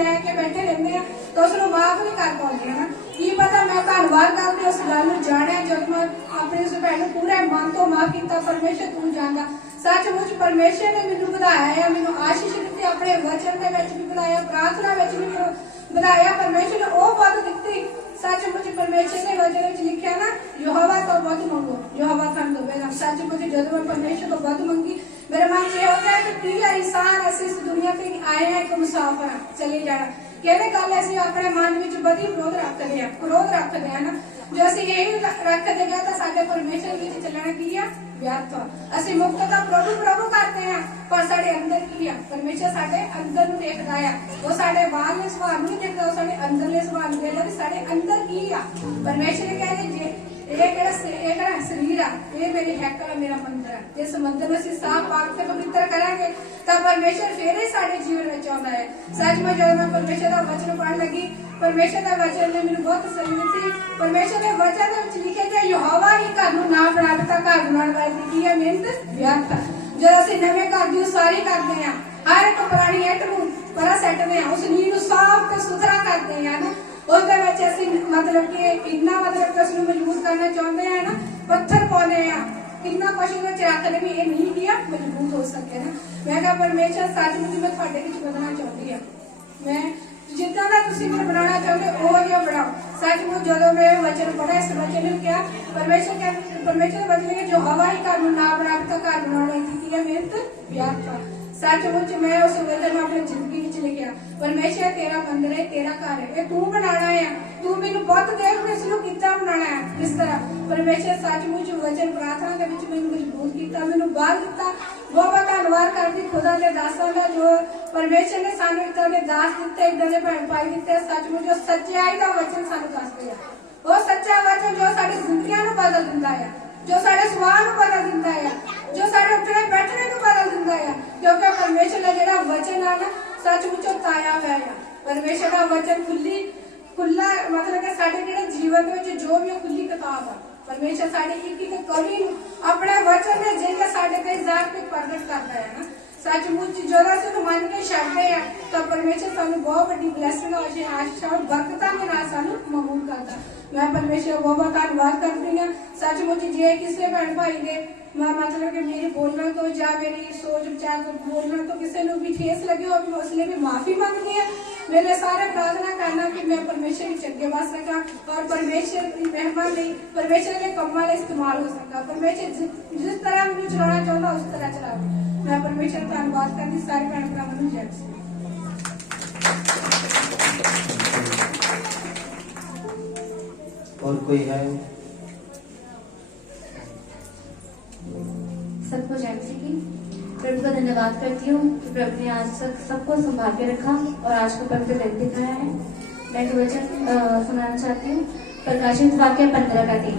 लैके बैठे रहते हैं तो उसको माफ नहीं कर पाते है ना। की पता मैं धन्यवाद करती उस गल जाने जब मैं अपनी उस भैन पूरे मन तो माफ किया। परमेश्वर तू जानदा सचमुच परमेश्वर ने मैनू ਵਧਾਇਆ है, मैनू आशीष दी अपने वचन के भी ਵਧਾਇਆ, प्रार्थना भी मैनू ਵਧਾਇਆ। परमेश्वर ने वह पद दी सचमुच परमेश्वर ने वचन में लिखा ना यहोवा तो बहुत मंगो यहोवा थानू देवेगा। सचमुच जब मैं परमेश्वर तो बहुत मंगी मेरे मन से हो गया कि की इंसान ऐसी इस दुनिया पे आए हैं एक मुसाफिर चले जाना कहने गल ऐसी अपने मन में बड़ी क्रोध रखते हैं ना। जो असं यही रखते गए तो साडे परमेश्वर में चलना की है व्यर्थ। असं मुक्त तो प्रभु प्रभु करते हैं पर साडे अंदर की है परमेश्वर साडे अंदर नूं देखदा है। वो साडे बाहरले सुभाव नहीं देखदा, वो साडे अंदरले सुभाव नूं देखदा कि साडे अंदर की है। परमेश्वर ने कहने जे ये शरीर है ये मेरी हैकल है मेरा मंदिर है। जिस मंदिर में असं साफ पाक से पवित्र करांगे तब परमेश्वर फिर ही साडे जीवन में आउंदा है। सच में जब मैं परमेश्वर का वचन पढ़न लगी परमेश्वर का वचन ने मैनू बहुत तसल्ली दी। परमेश्वर ने वचन में लिखे कि यहोवा ही घर नूं ना बना दिता घर बनाने वाले की है मेहनत व्यर्थ। जो असं नवे घर की उसारी करते हैं हर एक पुरानी ईंट नूं परा सैटते हैं उस नींव नूं साफ ते सुथरा करते हैं ना उसके मतलब कि इतना मतलब कि उसको मजबूत करना चाहते हैं ना पत्थर पाने हैं कितना कुछ रखने भी ये नहीं किया मजबूत हो सके ना। मैं कहा परमेश्वर सचमुच मैं थोड़े बदलना चाहती हूँ मैं जितना का तुम मैं बनाना चाहते हो वो बनाओ। सचमुच जो मैं वचन पढ़ा इस वचन ने क्या परमेश्वर वचन जो हवा ही घर ना बना घर बनाने की मेहनत व्यर्थ। सचमुच मैं उस वचन में अपनी जिंदगी में लिखा परमेश्वर तेरा मंदिर है तेरा घर है ये तू बनाना है तू मैनू बहुत देर में इसको कितना बनाना है इस तरह। परमेश्वर सचमुच वचन प्रार्थना के विच मैनू मजबूत किया मैनू बाल दिता। बहुत धन्यवाद करती खुदा के दासां दा जो परमेश्वर ने सानू इस तरह के दास दिते इदां दे भैन भाई दिते। सचमुच जो सच्चाई का वचन सानू दसदे आ वो सच्चा वचन जो साडी जिंदगियां नू बदल दिंदा है जो साडे सुभाव नू बदल दिंदा है जो साडे उठने बैठने नू बदल दिंदा है क्योंकि परमेश्वर का जिहड़ा वचन है ना सचमुच ताया हुआ है। परमेश्वर का वचन खुला मतलब कि साडे जिहड़े जीवन में जो भी खुली किताब है परमेश्वर साडी एक एक कली अपने वचन में जेके साडे ते जात के प्रगट करता है ना। सचमुच जो असं मन के छड्डदे हैं तो परमेश्वर सानू बहुत बड़ी ब्लैसिंग आशीष और बरकतां दे नाल सानू ममून करता। मैं परमेश्वर बहुत धन्यवाद करती हूँ। सचमुच जे किसी भैन भाई ने मतलब कि मेरे बोलना तो या मेरी सोच विचार तो बोलना तो किसी को भी ठेस लगी हो उसलिए भी माफी मांगती है। मेरे सारे प्रार्थना करना कि मैं परमेश्वर की चंगे बस सका और परमेश्वर की महिमा में परमेश्वर के कम्मा में इस्तेमाल हो सका। परमेश्वर जिस तरह मुझे चलाना चाहता उस तरह चला मैं परमेश्वर का धन्यवाद करती सारे भैन भरावां जय श्री। और कोई है? सबको जय मसीह की। प्रभु का धन्यवाद करती हूँ कि प्रभु ने आज तक सबको संभाल के रखा और आज को पवित्र दिन दिखाया है। मैं एक वचन सुनाना चाहती हूँ प्रकाशित वाक्य 15:3।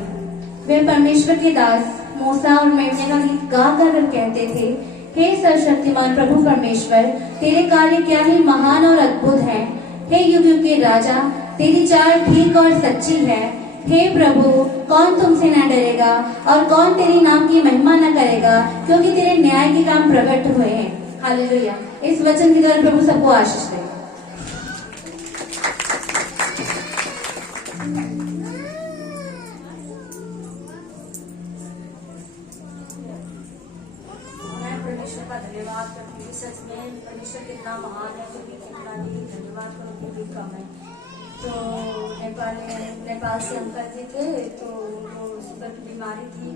वे परमेश्वर के दास मूसा और मेमने का गीत गा कर कहते थे हे सर्वशक्तिमान प्रभु परमेश्वर तेरे कार्य क्या ही महान और अद्भुत है। हे युग युग के राजा तेरी चाल ठीक और सच्ची है। हे प्रभु कौन तुमसे न डरेगा और कौन तेरे नाम की महिमा न करेगा क्योंकि तेरे न्याय के काम प्रकट हुए हैं। हालेलुया। इस वचन के द्वारा प्रभु सबको आशीष दे। मैं परमेश्वर का धन्यवाद करती हूँ। सच में परमेश्वर कितना महान है क्योंकि कितना भी धन्यवाद करो भी कम है। तो नेपाल से अंकल जी थे तो उनको शुगर की बीमारी थी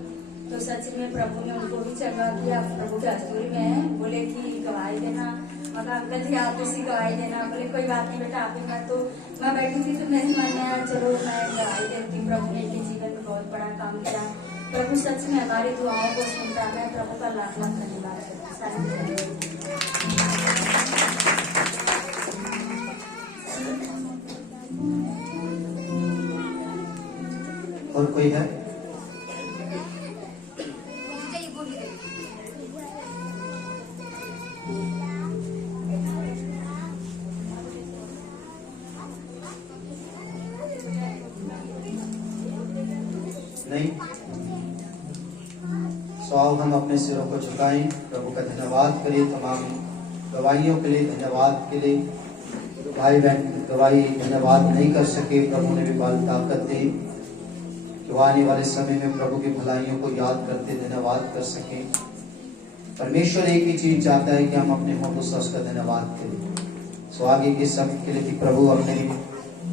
तो सच में प्रभु ने उनको भी चंगा किया। प्रभु के हजूरी में है बोले कि गवाही देना मगर अंकल जी आप इसी गवाही देना। बोले कोई बात नहीं बेटा आप मैं तो मैं बैठी थी तो मेरे मन में चलो मैं गवाही देती हूँ। प्रभु ने इनके जीवन में बहुत बड़ा काम किया। प्रभु सच में हमारी दुआओं को सुनता है। प्रभु का लाख लाख धन्यवाद करती हूँ। और कोई है? नहीं? सो आओ हम अपने सिरों को झुकाएं, प्रभु का धन्यवाद करें, तमाम गवाहियों के लिए धन्यवाद के लिए। भाई बहन गवाही धन्यवाद नहीं कर सके, प्रभु ने भी बाल ताकत दी कि वो आने वाले समय में प्रभु की भलाइयों को याद करते धन्यवाद कर सके। परमेश्वर एक ही चीज चाहता है कि हम अपने होठों से उसका धन्यवाद करें। सो आगे के समय के लिए कि प्रभु अपने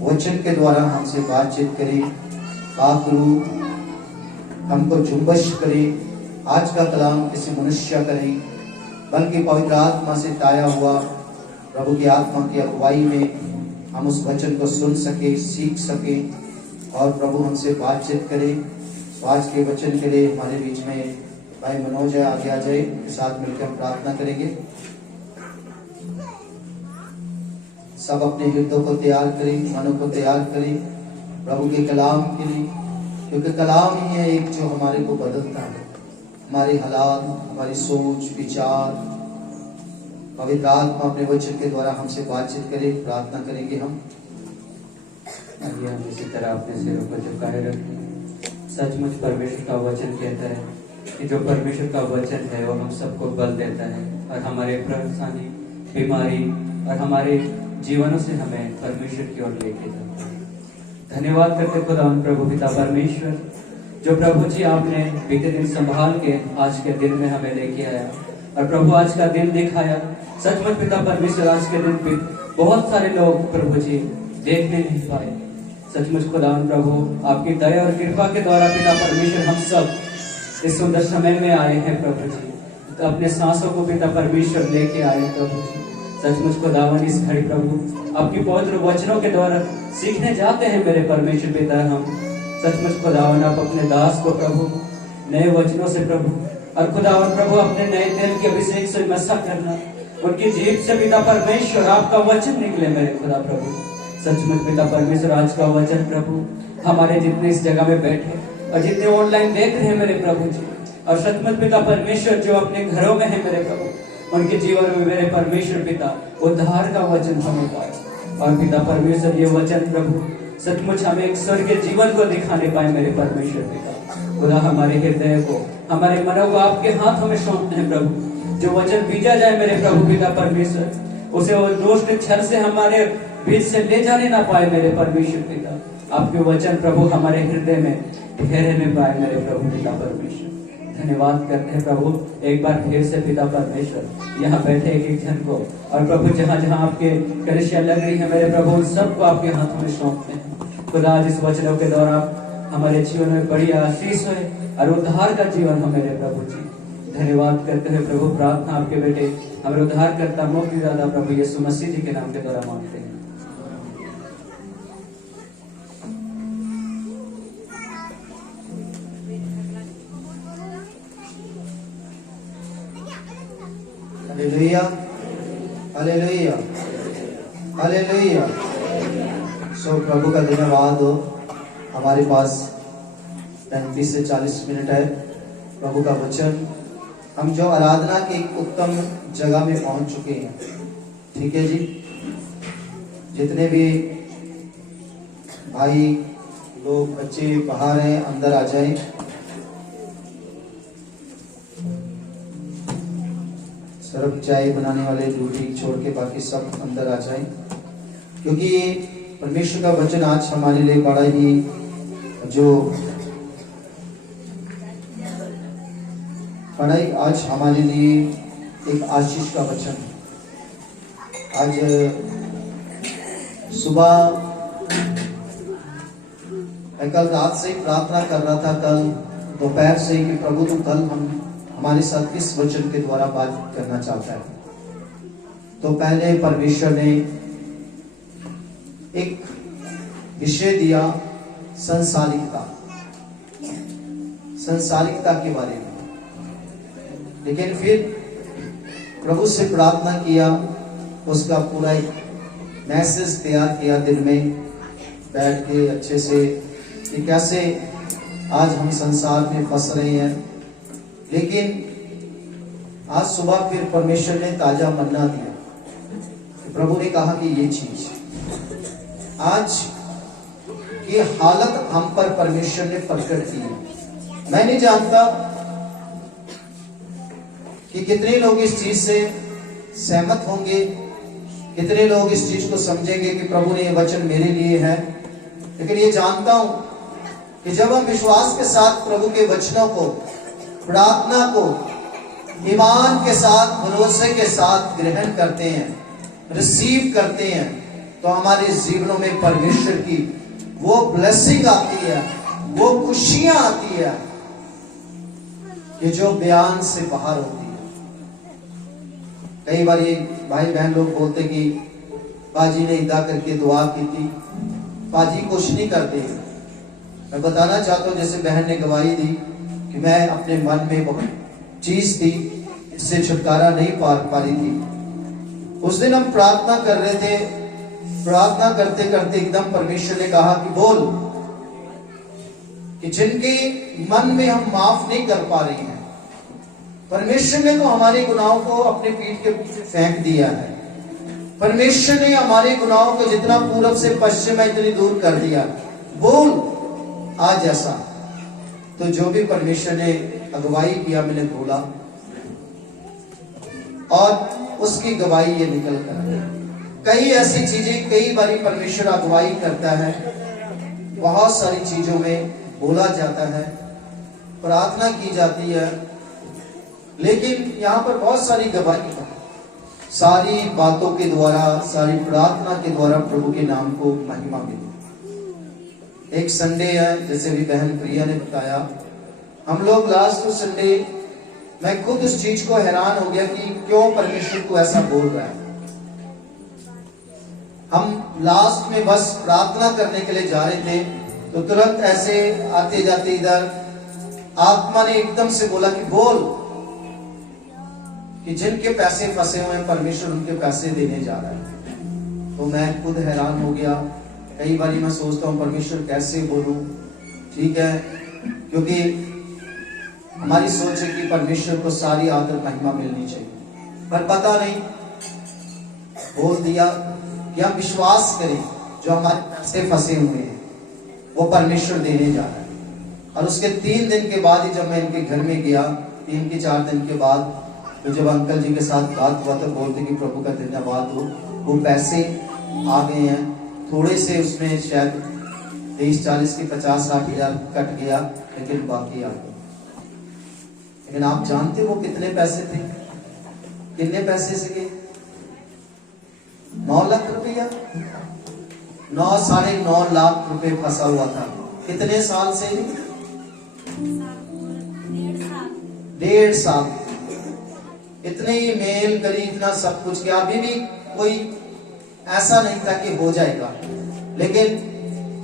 वचन के द्वारा हमसे बातचीत करे, बाकरू हमको जुम्बश करे। आज का कलाम किसी मनुष्य का नहीं बल्कि पवित्र आत्मा से ताया हुआ प्रभु की आत्मा की अगुवाई में हम उस वचन को सुन सके, सीख सके और प्रभु हमसे बातचीत करे। तो आज के वचन के लिए हमारे बीच में भाई मनोज आगे आ जाए, के साथ मिलकर हम प्रार्थना करेंगे। सब अपने हृदय को तैयार करें, मनों को तैयार करें प्रभु के कलाम के लिए, क्योंकि कलाम ही है एक जो हमारे को बदलता है, हमारे हालात, हमारी सोच विचार। पवित्र आत्मा अपने वचन के द्वारा हमसे बातचीत करे। प्रार्थना करेंगे हम। आइए हम इसी तरह अपने सिरों को झुकाए रखें। सचमुच परमेश्वर का वचन कहता है कि जो परमेश्वर का वचन है वो हम सबको बल देता है और हमारे परेशानी, बीमारी और हमारे जीवनों से हमें परमेश्वर की ओर लेके जाता है। धन्यवाद करते खुदा प्रभु पिता परमेश्वर, जो प्रभु जी आपने बीते दिन संभाल के आज के दिन में हमें लेके आया और प्रभु आज का दिन दिखाया। सचमुच पिता परमेश्वर आज के दिन पे बहुत सारे लोग प्रभु जी देखने नहीं पाए। सचमुच खुदा प्रभु आपकी दया और कृपा के द्वारा पिता परमेश्वर हम सब इस सुंदर समय में आए हैं प्रभु जी, तो अपने सांसों को पिता परमेश्वर लेके आए प्रभु जी। सचमुच खुदावन इस घड़ी प्रभु आपकी पवित्र वचनों के द्वारा सीखने जाते हैं मेरे परमेश्वर पिता। हम सचमुच खुदावन आप अपने दास को प्रभु नए वचनों से प्रभु और खुदावन प्रभु अपने नए तेल के अभिषेक से मसा करना, उनकी जीभ से पिता परमेश्वर आपका वचन निकले मेरे खुदा प्रभु। सचमुच पिता परमेश्वर आज का वचन प्रभु हमारे जितने इस जगह में बैठे और जितने ऑनलाइन देख रहे हैं मेरे प्रभु जी, और सचमुच पिता परमेश्वर जो अपने घरों में है मेरे प्रभु, उनके जीवन में मेरे परमेश्वर पिता उद्धार का वचन हमें पाए। और पिता परमेश्वर ये वचन प्रभु सचमुच हमें एक स्वर्गीय जीवन को दिखाने पाए मेरे परमेश्वर पिता। खुदा हमारे हृदय को, हमारे मनों को आपके हाथों में सौंपते हैं प्रभु। जो वचन बीजा जाए मेरे प्रभु पिता परमेश्वर, उसे वो दुष्ट छल से हमारे बीच से ले जाने ना पाए मेरे परमेश्वर पिता। आपके वचन प्रभु हमारे हृदय में ठहरने पाए मेरे प्रभु पिता परमेश्वर। धन्यवाद करते हैं प्रभु एक बार फिर से पिता परमेश्वर यहाँ बैठे एक एक जन को, और प्रभु जहाँ जहाँ आपके कलिसिया लग रही है मेरे प्रभु उन सबको आपके हाथों में सौंपते हैं। खुदा आज इस वचनों के द्वारा हमारे जीवन में बड़ी आशीष है और उद्धार का जीवन हो मेरे प्रभु जी। धन्यवाद करते हुए प्रभु प्रार्थना आपके बेटे हमारे उद्धार करता मुक्तिदाता प्रभु यीशु मसीह जी के नाम के द्वारा मांगते हैं। Hallelujah, hallelujah, hallelujah. सो प्रभु का धन्यवाद हो। हमारे पास 35 से 40 मिनट है प्रभु का वचन। हम जो आराधना के एक उत्तम जगह में पहुंच चुके हैं, ठीक है जी। जितने भी भाई लोग बच्चे बाहर हैं अंदर आ जाएं। सिर्फ चाय बनाने वाले ड्यूटी छोड़ के बाकी सब अंदर आ जाएं, क्योंकि परमेश्वर का वचन आज हमारे लिए बड़ा ही आज हमारे लिए एक आशीष का वचन है। आज सुबह मैं कल रात से ही प्रार्थना कर रहा था, कल दोपहर से ही कि प्रभु तुम कल हमारे साथ किस वचन के द्वारा बात करना चाहता है। तो पहले परमेश्वर ने एक विषय दिया संसारिकता के बारे में, लेकिन फिर प्रभु से प्रार्थना किया, उसका पूरा एक मैसेज तैयार किया दिन में बैठ के अच्छे से कि कैसे आज हम संसार में फंस रहे हैं। लेकिन आज सुबह फिर परमेश्वर ने ताजा मन्ना दिया। प्रभु ने कहा कि ये चीज आज की हालत हम पर परमेश्वर ने प्रकट की है। मैं नहीं जानता कि कितने लोग इस चीज से सहमत होंगे, कितने लोग इस चीज को समझेंगे कि प्रभु ने ये वचन मेरे लिए है। लेकिन ये जानता हूं कि जब हम विश्वास के साथ प्रभु के वचनों को, प्रार्थना को ईमान के साथ, भरोसे के साथ ग्रहण करते हैं, रिसीव करते हैं, तो हमारे जीवनों में परमेश्वर की वो ब्लेसिंग आती है, वो खुशियां आती है कि जो बयान से बाहर होती है। कई बार ये भाई बहन लोग बोलते कि बाजी ने इदा करके दुआ की थी, बाजी कुछ नहीं करते। मैं बताना चाहता हूं, जैसे बहन ने गवाही दी कि मैं अपने मन में बहुत चीज थी, इससे छुटकारा नहीं पा रही थी। उस दिन हम प्रार्थना कर रहे थे, प्रार्थना करते करते एकदम परमेश्वर ने कहा कि बोल कि जिनके मन में हम माफ नहीं कर पा रहे हैं, परमेश्वर ने तो हमारे गुनाहों को अपने पीठ के पीछे फेंक दिया है। परमेश्वर ने हमारे गुनाहों को जितना पूरब से पश्चिम में इतनी दूर कर दिया। बोल आज ऐसा। तो जो भी परमेश्वर ने अगुवाई किया, मैंने बोला और उसकी गवाही ये निकल कर कई ऐसी चीजें, कई बारी परमेश्वर अगुवाई करता है, बहुत सारी चीजों में बोला जाता है, प्रार्थना की जाती है, लेकिन यहाँ पर बहुत सारी गवाही है। सारी बातों के द्वारा, सारी प्रार्थना के द्वारा प्रभु के नाम को महिमा मिली। एक संडे है, जैसे भी बहन प्रिया ने बताया, हम लोग लास्ट संडे, मैं खुद उस चीज को हैरान हो गया कि क्यों परमेश्वर को ऐसा बोल रहा है। हम लास्ट में बस प्रार्थना करने के लिए जा रहे थे, तो तुरंत ऐसे आते जाते इधर आत्मा ने एकदम से बोला कि बोल कि जिनके पैसे फंसे हुए हैं, परमेश्वर उनके पैसे देने जा रहा है। तो मैं खुद हैरान हो गया। कई बार मैं सोचता हूँ परमेश्वर कैसे बोलूं, ठीक है, क्योंकि हमारी सोच है कि परमेश्वर को सारी आदर महिमा मिलनी चाहिए, पर पता नहीं, बोल दिया कि हम विश्वास करें जो हमारे पैसे फंसे हुए हैं वो परमेश्वर देने जा रहा है। और उसके 3 दिन के बाद ही जब मैं इनके घर में गया, 3 के 4 दिन के बाद, तो जब अंकल जी के साथ बात हुआ तो बोलते कि प्रभु का धन्यवाद हो, वो पैसे आ गए हैं। थोड़े से उसमें शायद 30-40 के 50-60 हजार कट गया, लेकिन बाकी आ गए। लेकिन आप जानते वो कितने पैसे थे? कितने पैसे से गए? 9 लाख रुपया, 9-9.5 लाख रुपए फंसा हुआ था। कितने साल से? 1.5 साल। इतने ही मेल गली, इतना सब कुछ किया, अभी भी कोई ऐसा नहीं था कि हो जाएगा। लेकिन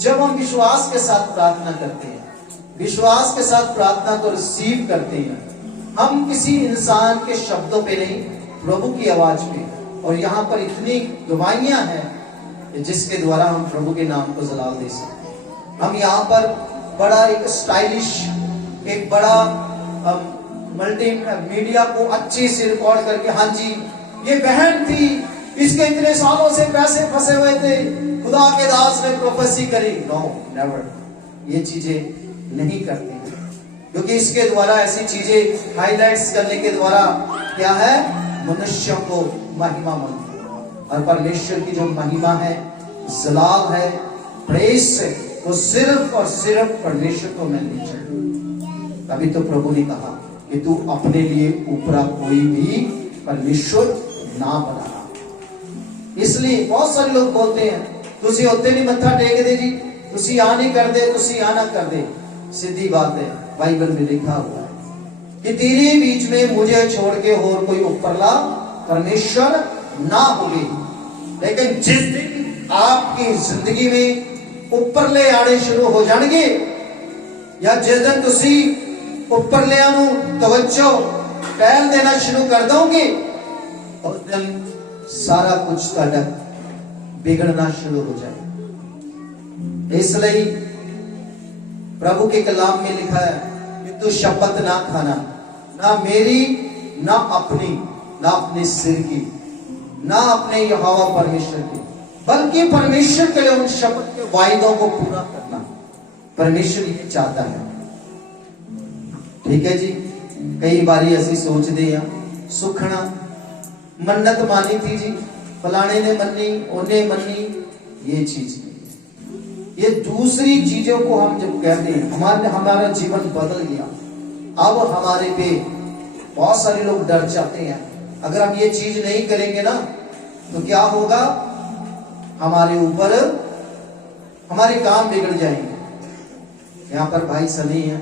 जब हम विश्वास के साथ प्रार्थना करते हैं, विश्वास के साथ प्रार्थना को रिसीव करते हैं, हम किसी इंसान के शब्दों पे नहीं, प्रभु की आवाज पे। और यहाँ पर इतनी गवाहियां हैं जिसके द्वारा हम प्रभु के नाम को जलाल दे सकते। हम यहाँ पर बड़ा एक स्टाइलिश, एक बड़ा मल्टी मीडिया को अच्छी से रिकॉर्ड करके, हाँ जी ये बहन थी, इसके इतने सालों से पैसे फंसे हुए थे, खुदा के दास ने प्रोफेसी करी। No, never. ये चीजें नहीं करते, क्योंकि इसके द्वारा ऐसी चीजें हाईलाइट्स करने के द्वारा क्या है, मनुष्यों को महिमा मिलती है। और परमेश्वर की जो महिमा है, जलाल है, प्रेस है, वो सिर्फ और सिर्फ परमेश्वर को मिलनी चाहिए। तभी तो प्रभु ने कहा कि तू अपने लिए ऊपरा कोई भी परमेश्वर ना बना। इसलिए बहुत सारे लोग बोलते हैं, तुसी होते नहीं मत्था टेक दे जी, तुसी आ नहीं कर दे, तुसी आ ना कर दे। सीधी बात है, बाइबल में लिखा हुआ है कि तेरे बीच में मुझे छोड़ के और कोई ऊपरला परमेश्वर ना होगी। लेकिन जिस दिन आपकी जिंदगी में ऊपरले आने शुरू हो जाएंगे, या जिस दिन तुसी ऊपरले तवज्जो पहल देना शुरू कर दोगे, उस दिन सारा कुछ ਤੁਹਾਡਾ बिगड़ना शुरू हो जाए। इसलिए प्रभु के कलाम में लिखा है कि तू शपथ ना खाना, ना मेरी, ना अपनी, ना अपने सिर की, ना अपने यहोवा परमेश्वर की, बल्कि परमेश्वर के लिए उन शपथ के वायदों को पूरा करना परमेश्वर ये चाहता है। ठीक है जी। कई बारी ऐसी सोचते हैं, सुखना मन्नत मानी थी जी, फलाने ने मन्नी, उन्हें मन्नी, ये चीज नहीं है। ये दूसरी चीजों को हम जब कहते हैं, हमारा जीवन बदल गया, अब हमारे पे बहुत सारे लोग डर जाते हैं। अगर हम ये चीज नहीं करेंगे ना तो क्या होगा, हमारे ऊपर हमारे काम बिगड़ जाएंगे। यहाँ पर भाई सनी है,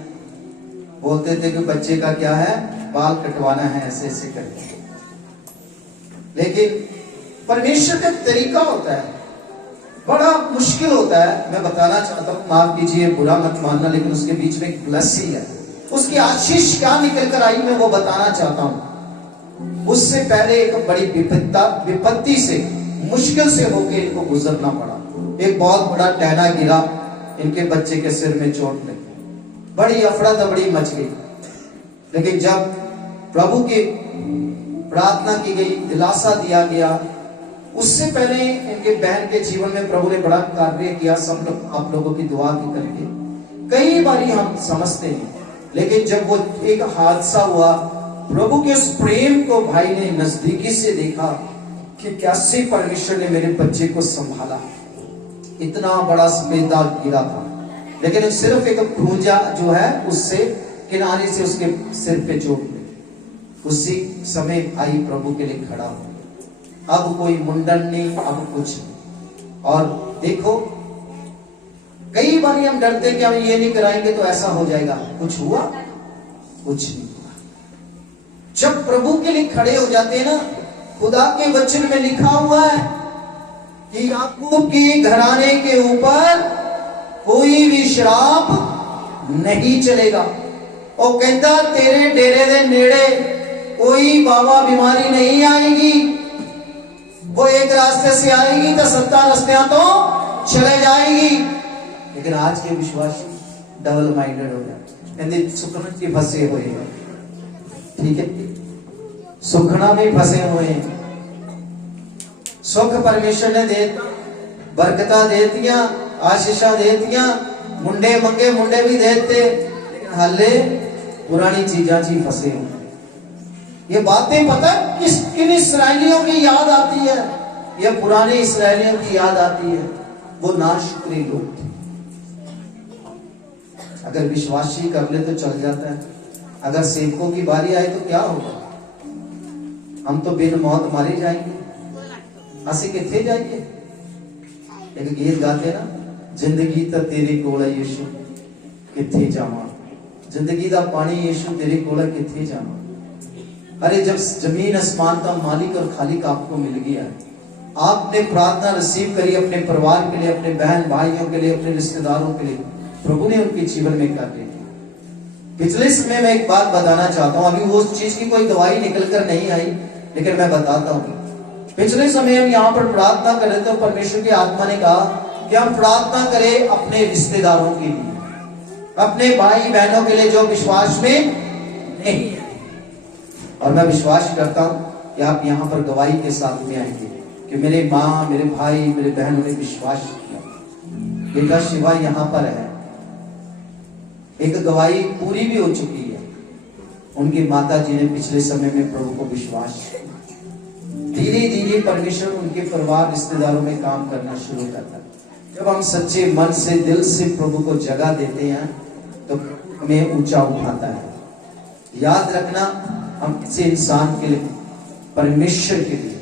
बोलते थे कि बच्चे का क्या है, बाल कटवाना है ऐसे ऐसे करके। लेकिन परमेश्वर का तरीका होता है, बड़ा मुश्किल होता है। मैं बताना चाहता हूँ, माफ कीजिए, बुरा मत मानना, लेकिन उसके बीच में एक ब्लेसिंग है। उसकी आशीष क्या निकल कर आई मैं वो बताना चाहता हूँ। उससे पहले एक बड़ी विपत्ति से, मुश्किल से होके इनको गुजरना पड़ा। एक बहुत बड़ा टहना गिरा, इनके बच्चे के सिर में चोट लगी, बड़ी अफड़ा तफड़ी मच गई। लेकिन जब प्रभु की प्रार्थना की गई, दिलासा दिया गया, उससे पहले इनके बहन के जीवन में प्रभु ने बड़ा कार्य किया। सब लोग आप लोगों की दुआ की करके कई बारी हम समझते हैं, लेकिन जब वो एक हादसा हुआ, प्रभु के उस प्रेम को भाई ने नजदीकी से देखा कि कैसे परमेश्वर ने मेरे बच्चे को संभाला। इतना बड़ा सफेद दाग गिरा था, लेकिन सिर्फ एक खूंजा जो है उससे किनारे से उसके सिर पे चोट लगी। उसी समय आई प्रभु के लिए खड़ा हो। अब कोई मुंडन नहीं, अब कुछ नहीं। और देखो, कई बार हम डरते कि हम ये नहीं कराएंगे तो ऐसा हो जाएगा। कुछ हुआ? कुछ नहीं हुआ। जब प्रभु के लिए खड़े हो जाते हैं ना, खुदा के वचन में लिखा हुआ है कि याकूब के घराने के ऊपर कोई भी श्राप नहीं चलेगा। और कहता तेरे डेरे दे नेड़े कोई बाबा बीमारी नहीं आएगी। वो एक रास्ते से आएगी तो 70 रास्ते तो चले जाएगी। लेकिन आज के विश्वासी डबल माइंडेड हो जाते, सुखना के फंसे हुए हैं। ठीक है, सुखना में फंसे हुए हैं। सुख परमेश्वर ने दे, बरकता देतियां, आशीषा देतियां, मुंडे मंगे मुंडे भी देते, लेकिन हाले पुरानी चीजा ची फंसे हुए। ये बातें पता किन इसराइलियों की याद आती है? ये पुराने इसराइलियों की याद आती है। वो नाशुक्री लोग थे। अगर विश्वासी कर ले तो चल जाता है, अगर सेवकों की बारी आए तो क्या होगा? हम तो बिन मौत मारे जाएंगे। ਅਸੀਂ किथे जाइए? एक गीत गाते ना, जिंदगी तो तेरे कोल है यीशु, किथे जावां। जिंदगी दा पानी यीशु तेरे कोल है, किथे जावां। अरे जब जमीन आसमान का मालिक और खालिक आपको मिल गया, आपने प्रार्थना रिसीव करी अपने परिवार के लिए, अपने बहन भाइयों के लिए, अपने रिश्तेदारों के लिए, प्रभु ने उनके जीवन में कर ली। पिछले समय में एक बात बताना चाहता हूँ, अभी वो चीज की कोई दवाई निकल कर नहीं आई, लेकिन मैं बताता हूँ। पिछले समय हम यहाँ पर प्रार्थना कर रहे थे, तो परमेश्वर की आत्मा ने कहा कि हम प्रार्थना करें अपने रिश्तेदारों के लिए, अपने भाई बहनों के लिए जो विश्वास में नहीं है। और मैं विश्वास करता हूँ कि आप यहाँ पर गवाही के साथ में आएंगे कि मेरे माँ, मेरे भाई, मेरे बहनों ने विश्वास किया। बेटा शिवा यहाँ पर है। एक गवाही पूरी भी हो चुकी है। उनकी माता जी ने पिछले समय में प्रभु को विश्वास किया। धीरे धीरे परमेश्वर उनके परिवार रिश्तेदारों में काम करना शुरू करता है। जब हम सच्चे मन से, दिल से प्रभु को जगह देते हैं तो हमें ऊंचा उठाता है। याद रखना, हम किसी इंसान के लिए, परमेश्वर के लिए,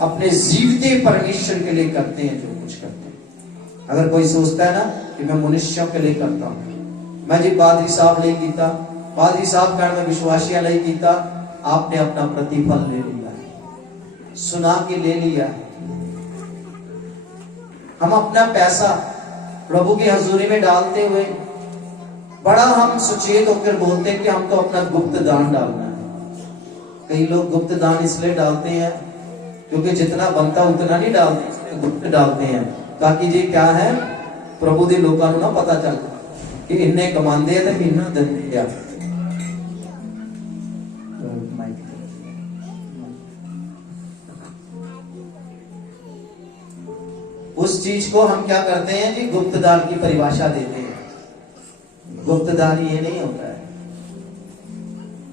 अपने जीवते परमेश्वर के लिए करते हैं जो कुछ करते हैं। अगर कोई सोचता है ना कि मैं मनुष्यों के लिए करता हूं, मैं जी पादरी साहब नहीं कीता, पादरी साहब का मैं विश्वासिया नहीं कीता, आपने अपना प्रतिफल ले लिया, सुना के ले लिया। हम अपना पैसा प्रभु की हजूरी में डालते हुए बड़ा हम सुचेत होकर बोलते हैं कि हम तो अपना गुप्त दान डालना है। कई लोग गुप्त दान इसलिए डालते हैं क्योंकि जितना बनता उतना नहीं डालते, गुप्त डालते हैं, ताकि जी क्या है, प्रभु दे लोगों को ना पता चल कि इन्ने कमांदे हैं तो इन्ना देंदे आ। उस चीज को हम क्या करते हैं जी, गुप्त दान की परिभाषा देते हैं। गुप्त दान ये नहीं होता है।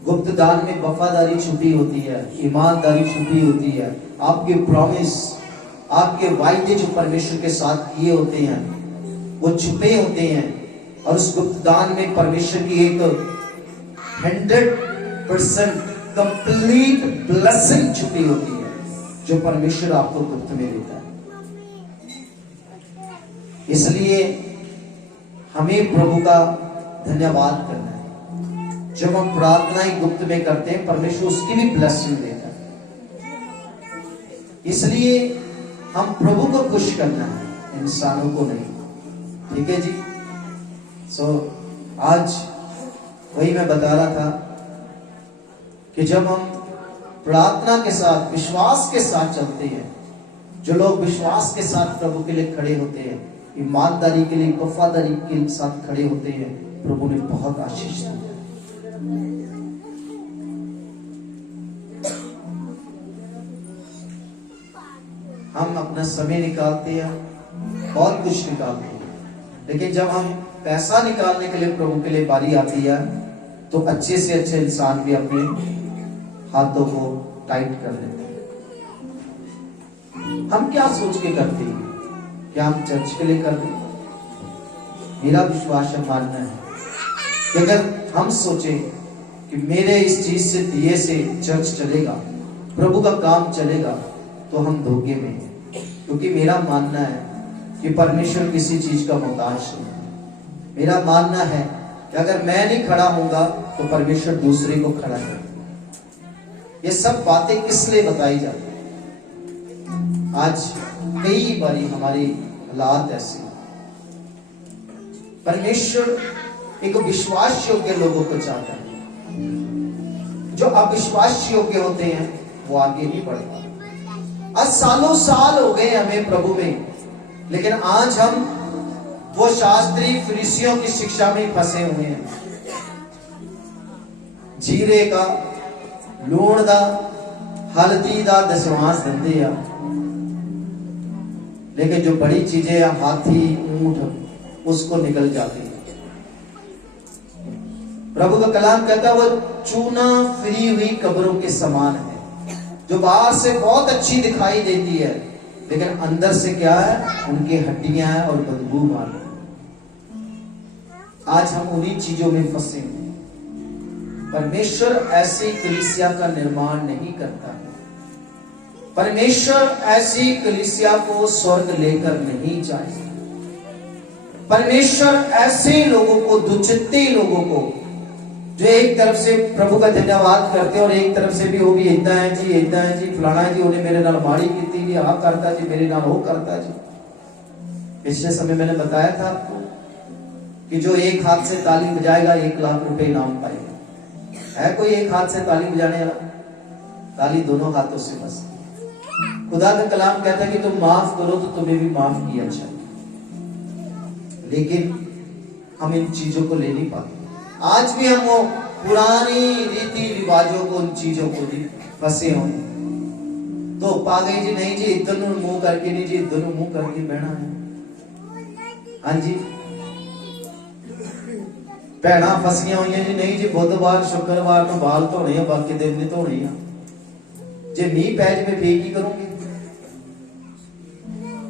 गुप्त दान में वफादारी छुपी होती है, ईमानदारी छुपी होती है, आपके प्रॉमिस, आपके वायदे जो परमेश्वर के साथ किए होते हैं वो छुपे होते हैं, और उस गुप्त दान में परमेश्वर की एक 100% कंप्लीट ब्लेसिंग छुपी होती है जो परमेश्वर आपको गुप्त में देता है। इसलिए हमें प्रभु का धन्यवाद करना है। जब हम प्रार्थनाएं गुप्त में करते हैं, परमेश्वर उसकी भी ब्लेसिंग देता है। इसलिए हम प्रभु को खुश करना है, इंसानों को नहीं। ठीक है जी। आज वही मैं बता रहा था कि जब हम प्रार्थना के साथ, विश्वास के साथ चलते हैं, जो लोग विश्वास के साथ प्रभु के लिए खड़े होते हैं, ईमानदारी के लिए, वफादारी के साथ खड़े होते हैं, प्रभु ने बहुत आशीष दी है। हम अपना समय निकालते हैं, बहुत कुछ निकालते हैं, लेकिन जब हम पैसा निकालने के लिए प्रभु के लिए बारी आती है, तो अच्छे से अच्छे इंसान भी अपने हाथों को टाइट कर लेते हैं। हम क्या सोच के करते हैं? क्या हम चर्च के लिए करते हैं? मेरा विश्वास है, मानना है कि अगर हम सोचें कि मेरे इस चीज से, दिए से चर्च चलेगा, प्रभु का काम चलेगा, तो हम धोखे में हैं। क्योंकि मेरा मानना है कि परमेश्वर किसी चीज का मोहताज नहीं है। मेरा मानना है कि अगर मैं नहीं खड़ा होऊंगा तो परमेश्वर दूसरे को खड़ा करेगा। ये सब बातें किस लिए बताई जाती है? आज कई बारी हमारी हालात ऐसे, परमेश्वर एक विश्वास योग्य लोगों को चाहता है। जो अविश्वास योग्य होते हैं वो आगे नहीं बढ़ पाते। आज सालों साल हो गए हमें प्रभु में, लेकिन आज हम वो शास्त्री फरीसियों की शिक्षा में फंसे हुए हैं। जीरे का, लूण दा, हल्दी दा दशवांश धंधे आ, लेकिन जो बड़ी चीजें, हाथी, ऊंट, उसको निकल जाती है। प्रभु का कलाम कहता है वो चूना फिरी हुई कब्रों के समान है, जो बाहर से बहुत अच्छी दिखाई देती है, लेकिन अंदर से क्या है? उनकी हड्डियां हैं और बदबू मार रही है। आज हम उन्हीं चीजों में फंसे हैं। परमेश्वर ऐसी कलीसिया का निर्माण नहीं करता है। परमेश्वर ऐसी कलीसिया को स्वर्ग लेकर नहीं जाए। परमेश्वर ऐसे लोगों को, दुचित्ते लोगों को, जो एक तरफ से प्रभु का धन्यवाद करते हैं और एक तरफ से भी वो भी इतना है जी, इतना है जी, फलाना जी, उन्हें मेरे नाल माड़ी की जी, हाँ करता जी, मेरे नाल वो करता जी। पिछले समय मैंने बताया था आपको कि जो एक हाथ से ताली बजाएगा 1 लाख रुपए इनाम पाएगा। है कोई एक हाथ से ताली बजाने वाला? ताली दोनों हाथों से बस। खुदा का कलाम कहता है कि तुम माफ करो तो तुम्हें भी माफ किया जाए, लेकिन हम इन चीजों को ले नहीं पाते। आज भी हम वो पुरानी रीति रिवाजों को, उन चीजों को भी फंसे हुए। तो पा गई जी, नहीं जी इधर मुंह करके नहीं जी, इधर मुंह करके बहना है। हाँ जी, भैना फसियां हुई जी, नहीं जी बुधवार शुक्रवार को बाल धोने, बाकी दिन नहीं धोने। जे मीह पै जाए फिर की करूंगी?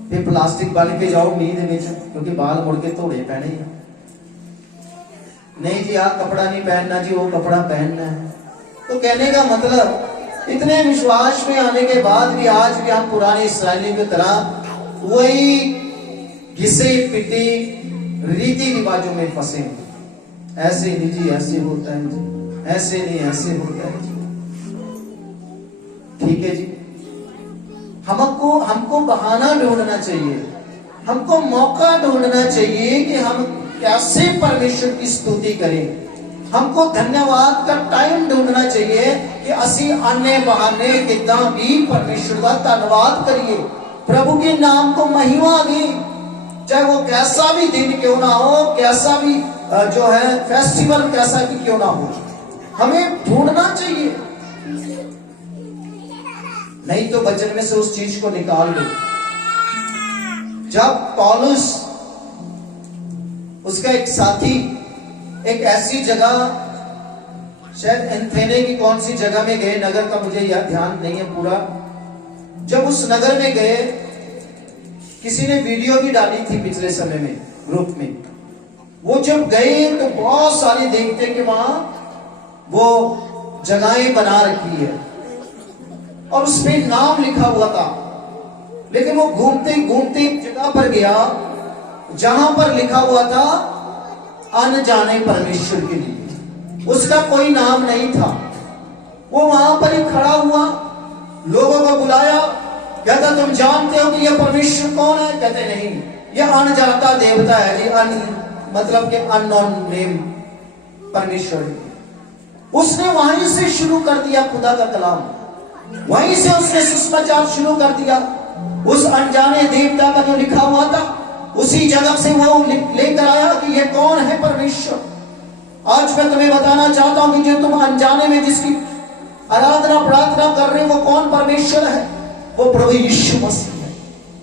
फिर प्लास्टिक बन के जाओ मीह दे विच, क्योंकि बाल मुड़ के धोने पैने। नहीं जी आ कपड़ा नहीं पहनना जी, वो कपड़ा पहनना है। तो कहने का मतलब इतने विश्वास में आने के बाद भी आज भी हम पुराने इस्राएलियों की तरह वही घिसे पिटी रीति रिवाजों में फंसे हैं। ऐसे नहीं जी, ऐसे होता है जी, ऐसे नहीं ऐसे होता है जी। ठीक है जी, हमको बहाना ढूंढना चाहिए, हमको मौका ढूंढना चाहिए कि हम कैसे परमेश्वर की स्तुति करें। हमको धन्यवाद का टाइम ढूंढना चाहिए कि असी आने बहाने कितना भी परमेश्वर का धन्यवाद करिए, प्रभु के नाम को महिमा दें, चाहे वो कैसा भी दिन क्यों ना हो, कैसा भी जो है फेस्टिवल कैसा भी क्यों ना हो, हमें ढूंढना चाहिए। नहीं तो वचन में से उस चीज को निकाल दो। जब पौलुस, उसका एक साथी एक ऐसी जगह, शायद एंथेने की कौन सी जगह में गए, नगर का मुझे याद ध्यान नहीं है पूरा। जब उस नगर में गए किसी ने वीडियो भी डाली थी पिछले समय में ग्रुप में। वो जब गए तो बहुत सारे देखते कि वहां वो जगहें बना रखी है और उसमें नाम लिखा हुआ था, लेकिन वो घूमते घूमते एक जगह पर गया जहां पर लिखा हुआ था अनजाने परमेश्वर के लिए, उसका कोई नाम नहीं था। वो वहां पर ही खड़ा हुआ, लोगों को बुलाया, कहता तुम जानते हो कि यह परमेश्वर कौन है? कहते नहीं, यह अनजाता देवता है जी, मतलब कि अननोन नेम परमेश्वर। उसने वहीं से शुरू कर दिया खुदा का कलाम, वहीं से उसने सुसमाचार शुरू कर दिया। उस अनजाने देवता का जो लिखा हुआ था उसी जगह से वो लेकर आया कि ये कौन है परमेश्वर। आज मैं तुम्हें बताना चाहता हूं कि जो तुम अनजाने में जिसकी आराधना प्रार्थना कर रहे हो वो कौन परमेश्वर है? वो प्रभु यीशु मसीह है,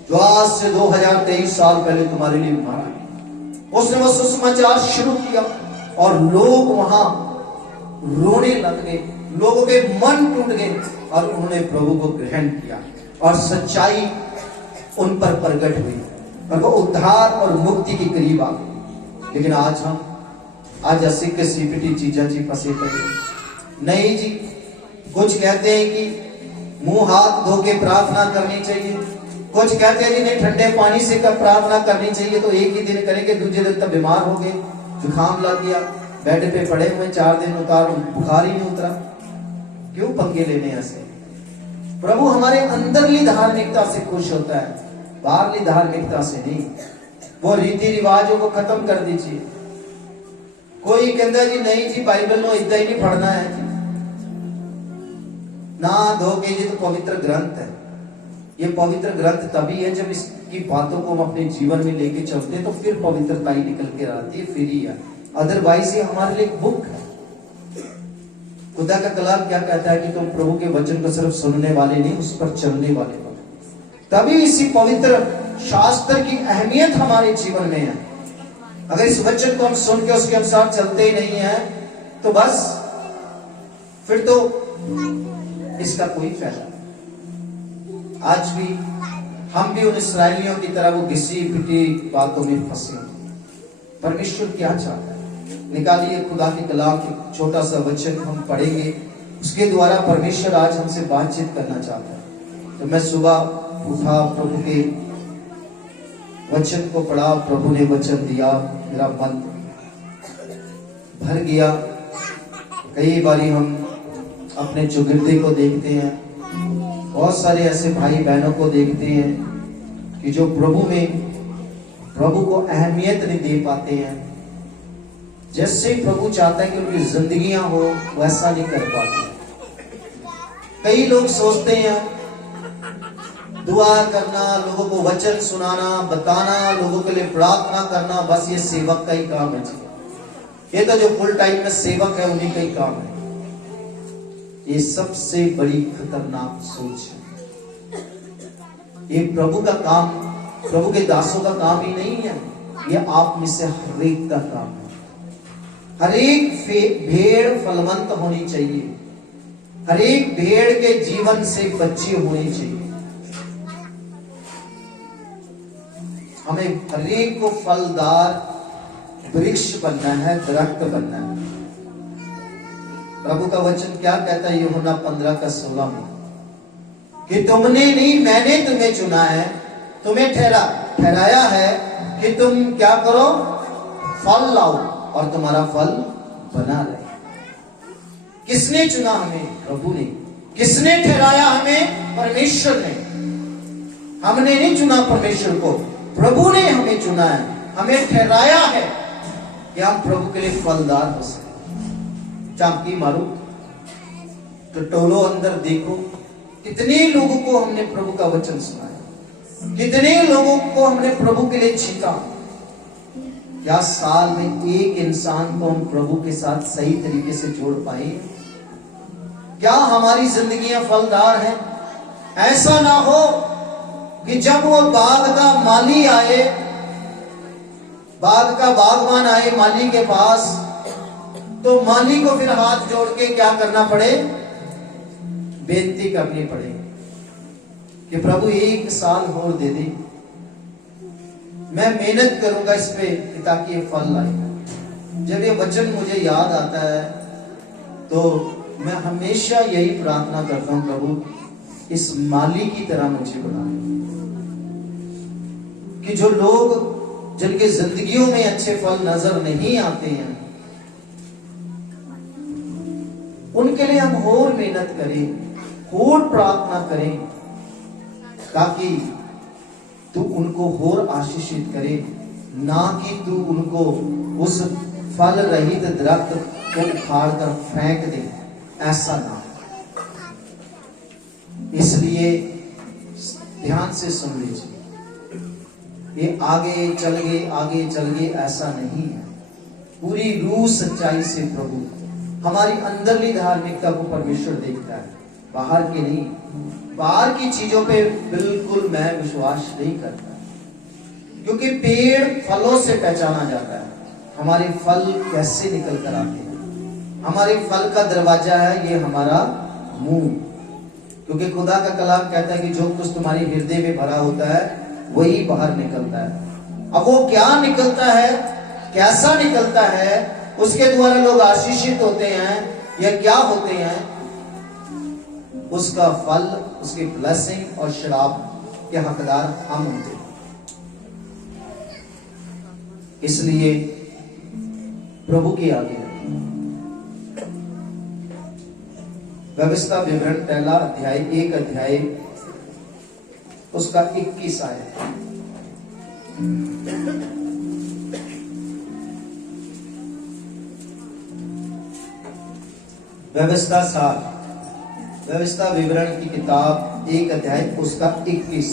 जो आज से 2023 साल पहले तुम्हारे लिए मारा। उसने वो सुसमाचार शुरू किया और लोग वहां रोने लग गए, लोगों के मन टूट गए और उन्होंने प्रभु को ग्रहण किया और सच्चाई उन पर प्रकट हुई और वो उद्धार और मुक्ति के करीब आ गए। लेकिन आज अस्सी के सीपीटी चीजा जी फंसे पड़े। नहीं जी, कुछ कहते हैं कि मुंह हाथ धो के प्रार्थना करनी चाहिए, कुछ कहते हैं जी नहीं ठंडे पानी से कर प्रार्थना करनी चाहिए। तो एक ही दिन करेंगे, दूसरे दिन तब बीमार हो गए, जुकाम लग गया, बेड पे पड़े हुए 4 दिन बुखार ही नहीं उतरा। क्यों पंगे लेने ऐसे? प्रभु हमारे अंदरली धार्मिकता से खुश होता है, बाहरली धार्मिकता से नहीं। वो रीति रिवाजों को खत्म कर दीजिए। कोई कहता जी नहीं जी बाइबल में इतना ही नहीं पढ़ना है जी, ना धो के जी तो पवित्र ग्रंथ है। ये पवित्र ग्रंथ तभी है जब इसकी बातों को हम अपने जीवन में लेके चलते हैं तो फिर पवित्रता ही निकल के आती है, फिर ही है। अदरवाइज ये हमारे लिए एक बुक है। खुदा का कलाम क्या कहता है कि तुम प्रभु के वचन को सिर्फ सुनने वाले नहीं, उस पर चलने वाले बनो। तभी इसी पवित्र शास्त्र की अहमियत हमारे जीवन में है। अगर इस वचन को हम सुन के उसके अनुसार चलते ही नहीं है तो बस फिर तो इसका कोई फायदा नहीं। आज भी हम भी उन इसराइलियों की तरह वो घिसी पिटी बातों में फंसे। परमेश्वर क्या चाहता है? निकालिए खुदा के कलाम के छोटा सा वचन हम पढ़ेंगे, उसके द्वारा परमेश्वर आज हमसे बातचीत करना चाहता है। तो मैं सुबह उठा, प्रभु के वचन को पढ़ा, प्रभु ने वचन दिया, मेरा मन भर गया। कई बारी हम अपने चौगिर्दे को देखते हैं, बहुत सारे ऐसे भाई बहनों को देखते हैं कि जो प्रभु को अहमियत नहीं दे पाते हैं। जैसे प्रभु चाहता है कि उनकी जिंदगियां हो वैसा नहीं कर पाते। कई लोग सोचते हैं दुआ करना, लोगों को वचन सुनाना, बताना, लोगों के लिए प्रार्थना करना बस ये सेवक का ही काम है। ये तो जो फुल टाइम में सेवक है उन्हीं का ही काम है। ये सबसे बड़ी खतरनाक सोच है। ये प्रभु का काम, प्रभु के दासों का काम ही नहीं है, ये आप में से हर एक का काम है। हर एक भेड़ फलवंत होनी चाहिए, हर एक भेड़ के जीवन से बच्चे होने चाहिए। हमें हर एक को फलदार वृक्ष बनना है, दरख्त बनना है। प्रभु का वचन क्या कहता है यूहन्ना 15:16 में कि तुमने नहीं, मैंने तुम्हें चुना है, तुम्हें ठहराया है कि तुम क्या करो, फल लाओ और तुम्हारा फल बना रहे। किसने चुना हमें? प्रभु ने। किसने ठहराया हमें? परमेश्वर ने। हमने नहीं चुना परमेश्वर को, प्रभु ने हमें चुना है, हमें ठहराया है कि हम प्रभु के लिए फलदार हो सके। चांकी मारो तो टोलो अंदर देखो, कितने लोगों को हमने प्रभु का वचन सुनाया, कितने लोगों को हमने प्रभु के लिए छीका। क्या साल में एक इंसान को हम प्रभु के साथ सही तरीके से जोड़ पाए? क्या हमारी जिंदगियां फलदार हैं? ऐसा ना हो कि जब वो बाग का माली आए, बाग का बागवान आए माली के पास, तो माली को फिर हाथ जोड़ के क्या करना पड़े? बेनती करनी पड़े कि प्रभु 1 साल और दे दे, मैं मेहनत करूंगा इस पे ताकि ये फल लाए। जब ये वचन मुझे याद आता है तो मैं हमेशा यही प्रार्थना करता हूं, प्रभु इस माली की तरह मुझे बना, कि जो लोग जिनके जिंदगियों में अच्छे फल नजर नहीं आते हैं उनके लिए हम और मेहनत करें, और प्रार्थना करें, ताकि तू उनको और आशीषित करे, ना कि तू उनको उस फल रहित दरख्त को उखाड़ कर फेंक दे, ऐसा ना। इसलिए ध्यान से सुन लीजिए, ये आगे चल गए ऐसा नहीं है। पूरी रूह सच्चाई से प्रभु हमारी अंदरली धार्मिकता को परमेश्वर देखता है, बाहर की नहीं। बाहर की चीजों पे बिल्कुल मैं विश्वास नहीं करता, क्योंकि पेड़ फलों से पहचाना जाता है। हमारे फल कैसे निकल कर आते हैं, हमारे फल का दरवाजा है ये हमारा मुंह, क्योंकि खुदा का कलाम कहता है कि जो कुछ तुम्हारे हृदय में भरा होता है वही बाहर निकलता है। अब वो क्या निकलता है, कैसा निकलता है, उसके द्वारा लोग आशीषित होते हैं या क्या होते हैं, उसका फल, उसकी ब्लेसिंग और शराब के हकदार हम होते हैं। इसलिए प्रभु की आज्ञा, व्यवस्था विवरण पहला अध्याय 1 अध्याय उसका 21 आयत। व्यवस्था विवरण की किताब 1 अध्याय उसका 21।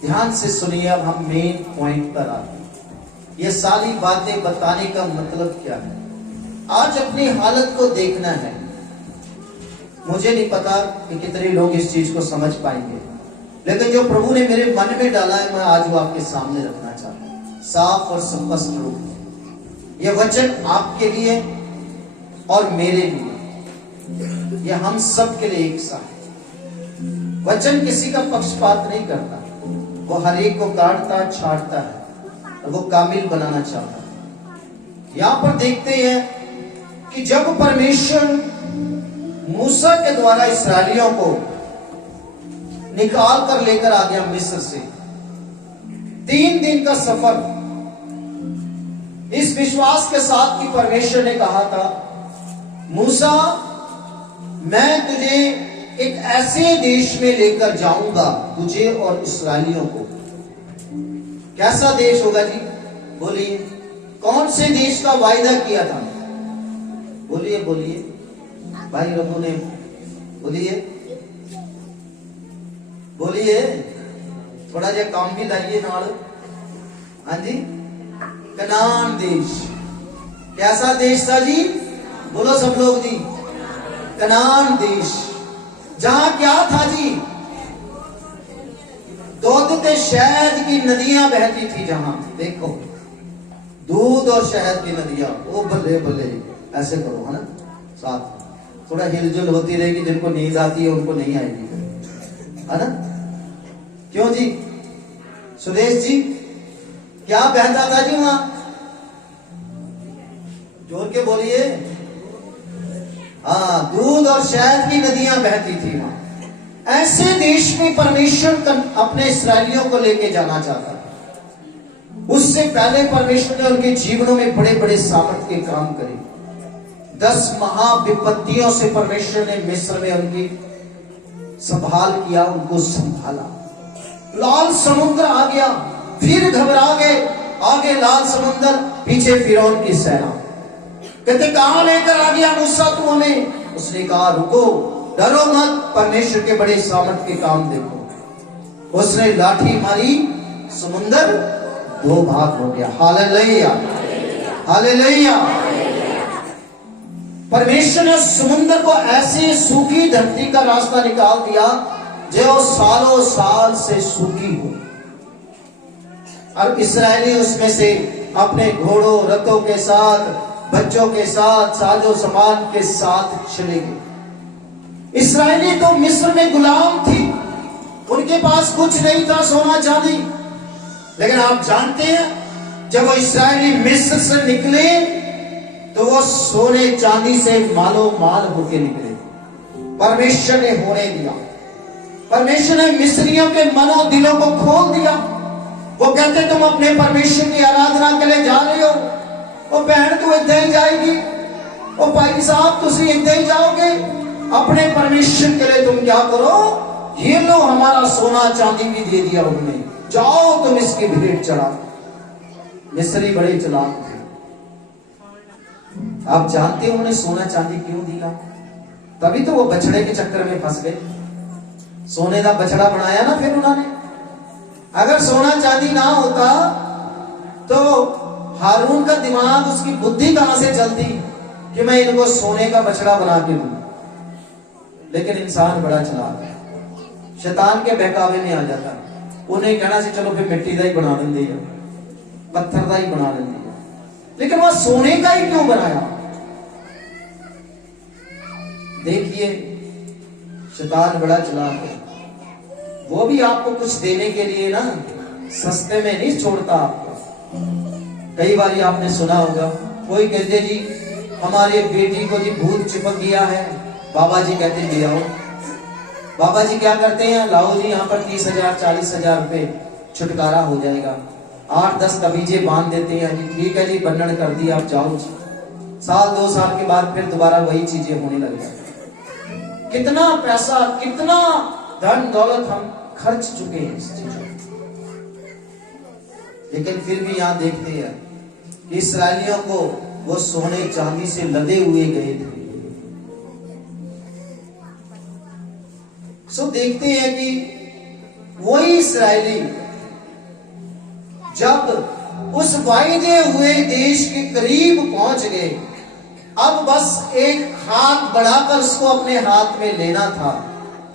ध्यान से सुनिए, अब हम मेन पॉइंट पर आते हैं। ये सारी बातें बताने का मतलब क्या है, आज अपनी हालत को देखना है। मुझे नहीं पता कि कितने लोग इस चीज को समझ पाएंगे, लेकिन जो प्रभु ने मेरे मन में डाला है, मैं आज वो आपके सामने रखना चाहता हूं, साफ और स्पष्ट रूप में। ये वचन आपके लिए और मेरे लिए, ये हम सब के लिए एक सा है। वचन किसी का पक्षपात नहीं करता, वो हर एक को काटता छाटता है और वो कामिल बनाना चाहता है। यहां पर देखते हैं कि जब परमेश्वर मूसा के द्वारा इस्राएलियों को निकाल कर लेकर आ गया मिस्र से, 3 दिन का सफर, इस विश्वास के साथ कि परमेश्वर ने कहा था, मूसा मैं तुझे एक ऐसे देश में लेकर जाऊंगा, तुझे और इस्राएलियों को। कैसा देश होगा जी, बोलिए, कौन से देश का वायदा किया था, बोलिए बोलिए भाई रघु ने, बोलिए बोलिए, थोड़ा जा काम भी लाइए नाल। हाँ जी, कनान देश। कैसा देश था जी, बोलो सब लोग जी, कनान देश। जहां क्या था जी, दूध ते शहद की नदियां बहती थी। जहां देखो दूध और शहद की नदियां, ओ बल्ले बल्ले, ऐसे करो है ना, साथ थोड़ा हिलजुल होती रहेगी। जिनको नींद आती है उनको नहीं आएगी, है ना, क्यों जी सुरेश जी, क्या बहता था जी वहां, जोर के बोलिए। हाँ, दूध और शहद की नदियां बहती थी वहां। ऐसे देश में परमेश्वर अपने इस्राएलियों को लेके जाना चाहता था। उससे पहले परमेश्वर ने उनके जीवनों में बड़े बड़े सामर्थ्य के काम करे। 10 महाविपत्तियों से परमेश्वर ने मिस्र में उनकी संभाल किया, उनको संभाला। लाल समुद्र आ गया, फिर घबरा गए, आगे लाल समुद्र, पीछे फिरौन की सेना। कहते कहां लेकर आ गया मूसा तू हमें? उसने कहा रुको, डरो मत, परमेश्वर के बड़े सामर्थ्य के काम देखो। उसने लाठी मारी, समुद्र 2 भाग हो गया। Hallelujah, hallelujah. परमेश्वर ने समुद्र को ऐसे सूखी धरती का रास्ता निकाल दिया जो सालों साल से सूखी हो, और इस्राएली उसमें से अपने घोड़ों रथों के साथ, बच्चों के साथ, साजो सामान के साथ चले गए। इस्राएली तो मिस्र में गुलाम थी, उनके पास कुछ नहीं था, सोना चांदी, लेकिन आप जानते हैं जब वो इस्राएली मिस्र से निकले तो वो सोने चांदी से मालो माल होके निकले। परमेश्वर ने होने दिया। परमेश्वर ने मिस्रियों के मनो दिलों को खोल दिया। वो कहते तुम अपने परमेश्वर की आराधना के लिए जा रहे हो, वो बहन तू इतना ही जाएगी, वो भाई साहब तुम इतना ही जाओगे। अपने परमेश्वर के लिए तुम क्या करो, ये लो हमारा सोना चांदी भी दे दिया उन्होंने, जाओ तुम इसकी भेंट चढ़ा। मिस्री बड़े चालाक थे। आप जानते हो उन्होंने सोना चांदी क्यों दिया? तभी तो वो बछड़े के चक्कर में फंस गए। सोने का बछड़ा बनाया ना फिर उन्होंने। अगर सोना चांदी ना होता तो हारून का दिमाग, उसकी बुद्धि कहां से चलती कि मैं इनको सोने का बछड़ा बना के दूं। लेकिन इंसान बड़ा चालाक है, शैतान के बहकावे में आ जाता। उन्हें कहना से चलो फिर मिट्टी का ही बना देंगे, पत्थर का ही बना देंगे, लेकिन वह सोने का ही क्यों बनाया? देखिए शैतान बड़ा चालाक है। वो भी आपको कुछ देने के लिए ना सस्ते में नहीं छोड़ता आपको। कई बार आपने सुना होगा, कोई कहते जी हमारे बेटी को जी भूत चिपक गया है, बाबा जी कहते ले आओ। बाबा जी क्या करते हैं, लाओ जी यहाँ पर 30,000 40,000 रुपए, छुटकारा हो जाएगा। 8-10 तबीजे बांध देते हैं जी, ठीक है जी बंधन कर दिया, आप जाओ जी। 1-2 साल के बाद फिर दोबारा वही चीजें होने लग जाती। कितना पैसा, कितना धन दौलत हम खर्च चुके हैं इस चीजों। लेकिन फिर भी यहां देखते हैं कि इस्राएलियों को वो सोने चांदी से लदे हुए गए थे। सो देखते हैं कि वही इस्राएली जब उस वायदे हुए देश के करीब पहुंच गए, अब बस एक हाथ बढ़ाकर उसको अपने हाथ में लेना था,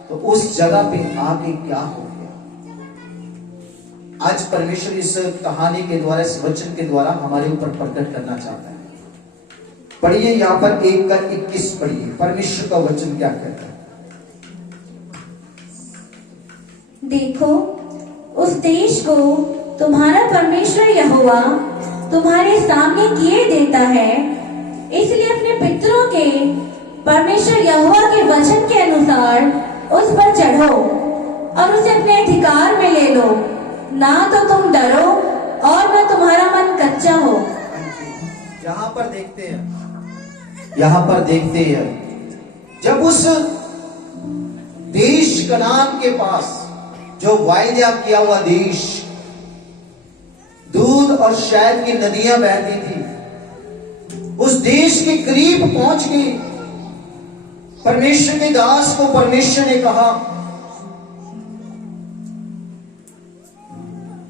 तो उस जगह पे आके क्या हो गया। आज परमेश्वर इस कहानी के द्वारा, इस वचन के द्वारा हमारे ऊपर प्रकट करना चाहता है। पढ़िए यहां पर 1:21 पढ़िए, परमेश्वर का वचन क्या कहता है। देखो उस देश को तुम्हारा परमेश्वर यहोवा तुम्हारे सामने किए देता है, इसलिए अपने पितरों के परमेश्वर यहोवा के वचन के अनुसार उस पर चढ़ो और उसे अपने अधिकार में ले लो, ना तो तुम डरो और न तुम्हारा मन कच्चा हो। यहां पर देखते हैं जब उस देश कनान के पास, जो वायदा किया हुआ देश, दूध और शहद की नदियां बहती थी, उस देश के करीब पहुंच गई। परमेश्वर के दास को परमेश्वर ने कहा,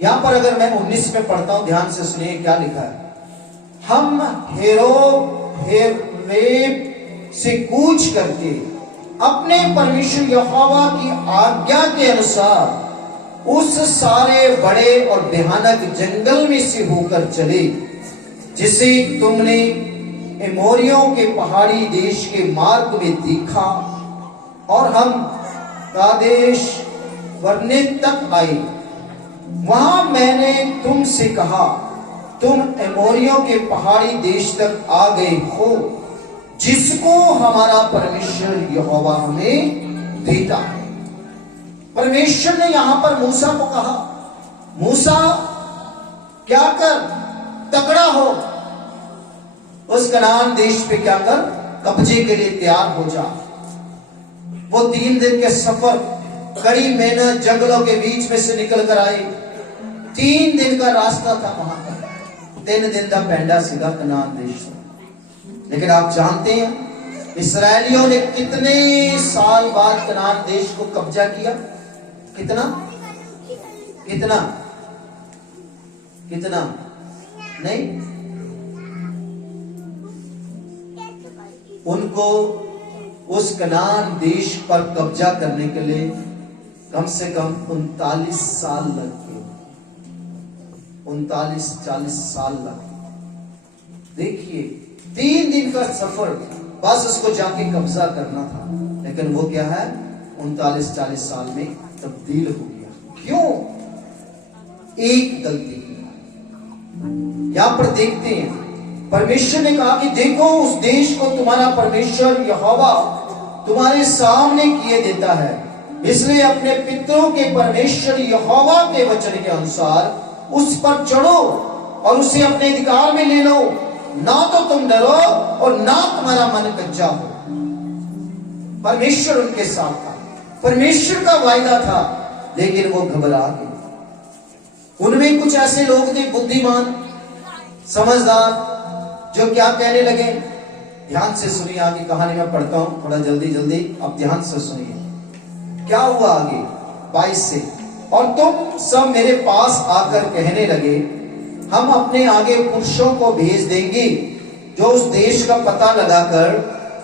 यहां पर अगर मैं 19 में पढ़ता हूं, ध्यान से सुनिए क्या लिखा है। हम हेरेब से कूच करके अपने परमेश्वर यहोवा की आज्ञा के अनुसार उस सारे बड़े और भयानक जंगल में से होकर चले, जिसे तुमने एमोरियों के पहाड़ी देश के मार्ग में देखा, और हम कादेश बर्ने तक आए। वहां मैंने तुमसे कहा, तुम एमोरियों के पहाड़ी देश तक आ गए हो, जिसको हमारा परमेश्वर यहोवा हमें देता है। परमेश्वर ने यहां पर मूसा को कहा, मूसा क्या कर, तगड़ा हो, उस कनान देश पे क्या कर, कब्जे के लिए तैयार हो जा। वो 3 दिन के सफर, कड़ी मेहनत, जंगलों के बीच में से निकल कर आए। 3 दिन का रास्ता था वहां का, 3 दिन का पैंडा सीधा कनान देश। लेकिन आप जानते हैं इस्राएलियों ने कितने साल बाद कनान देश को कब्जा किया? कितना कितना कितना नहीं, उनको उस कनान देश पर कब्जा करने के लिए कम से कम 39 साल लग गए। 39-40 साल लग गए। देखिए 3 दिन का सफर, बस उसको जाके कब्जा करना था, लेकिन वो क्या है 39-40 साल में तब्दील हो गया। क्यों? एक गलती की। यहां पर देखते हैं परमेश्वर ने कहा कि देखो उस देश को तुम्हारा परमेश्वर यहोवा तुम्हारे सामने किए देता है, इसलिए अपने पितरों के परमेश्वर यहोवा के वचन के अनुसार उस पर चढ़ो और उसे अपने अधिकार में ले लो, ना तो तुम डरो और ना तुम्हारा मन कच्चा हो। परमेश्वर उनके साथ था, परमेश्वर का वायदा था, लेकिन वो घबरा गए। उनमें कुछ ऐसे लोग थे बुद्धिमान समझदार, जो क्या कहने लगे। ध्यान से सुनिए, आगे कहानी में पढ़ता हूं, थोड़ा जल्दी जल्दी, अब ध्यान से सुनिए क्या हुआ आगे 22 से। और तुम सब मेरे पास आकर कहने लगे, हम अपने आगे पुरुषों को भेज देंगे जो उस देश का पता लगाकर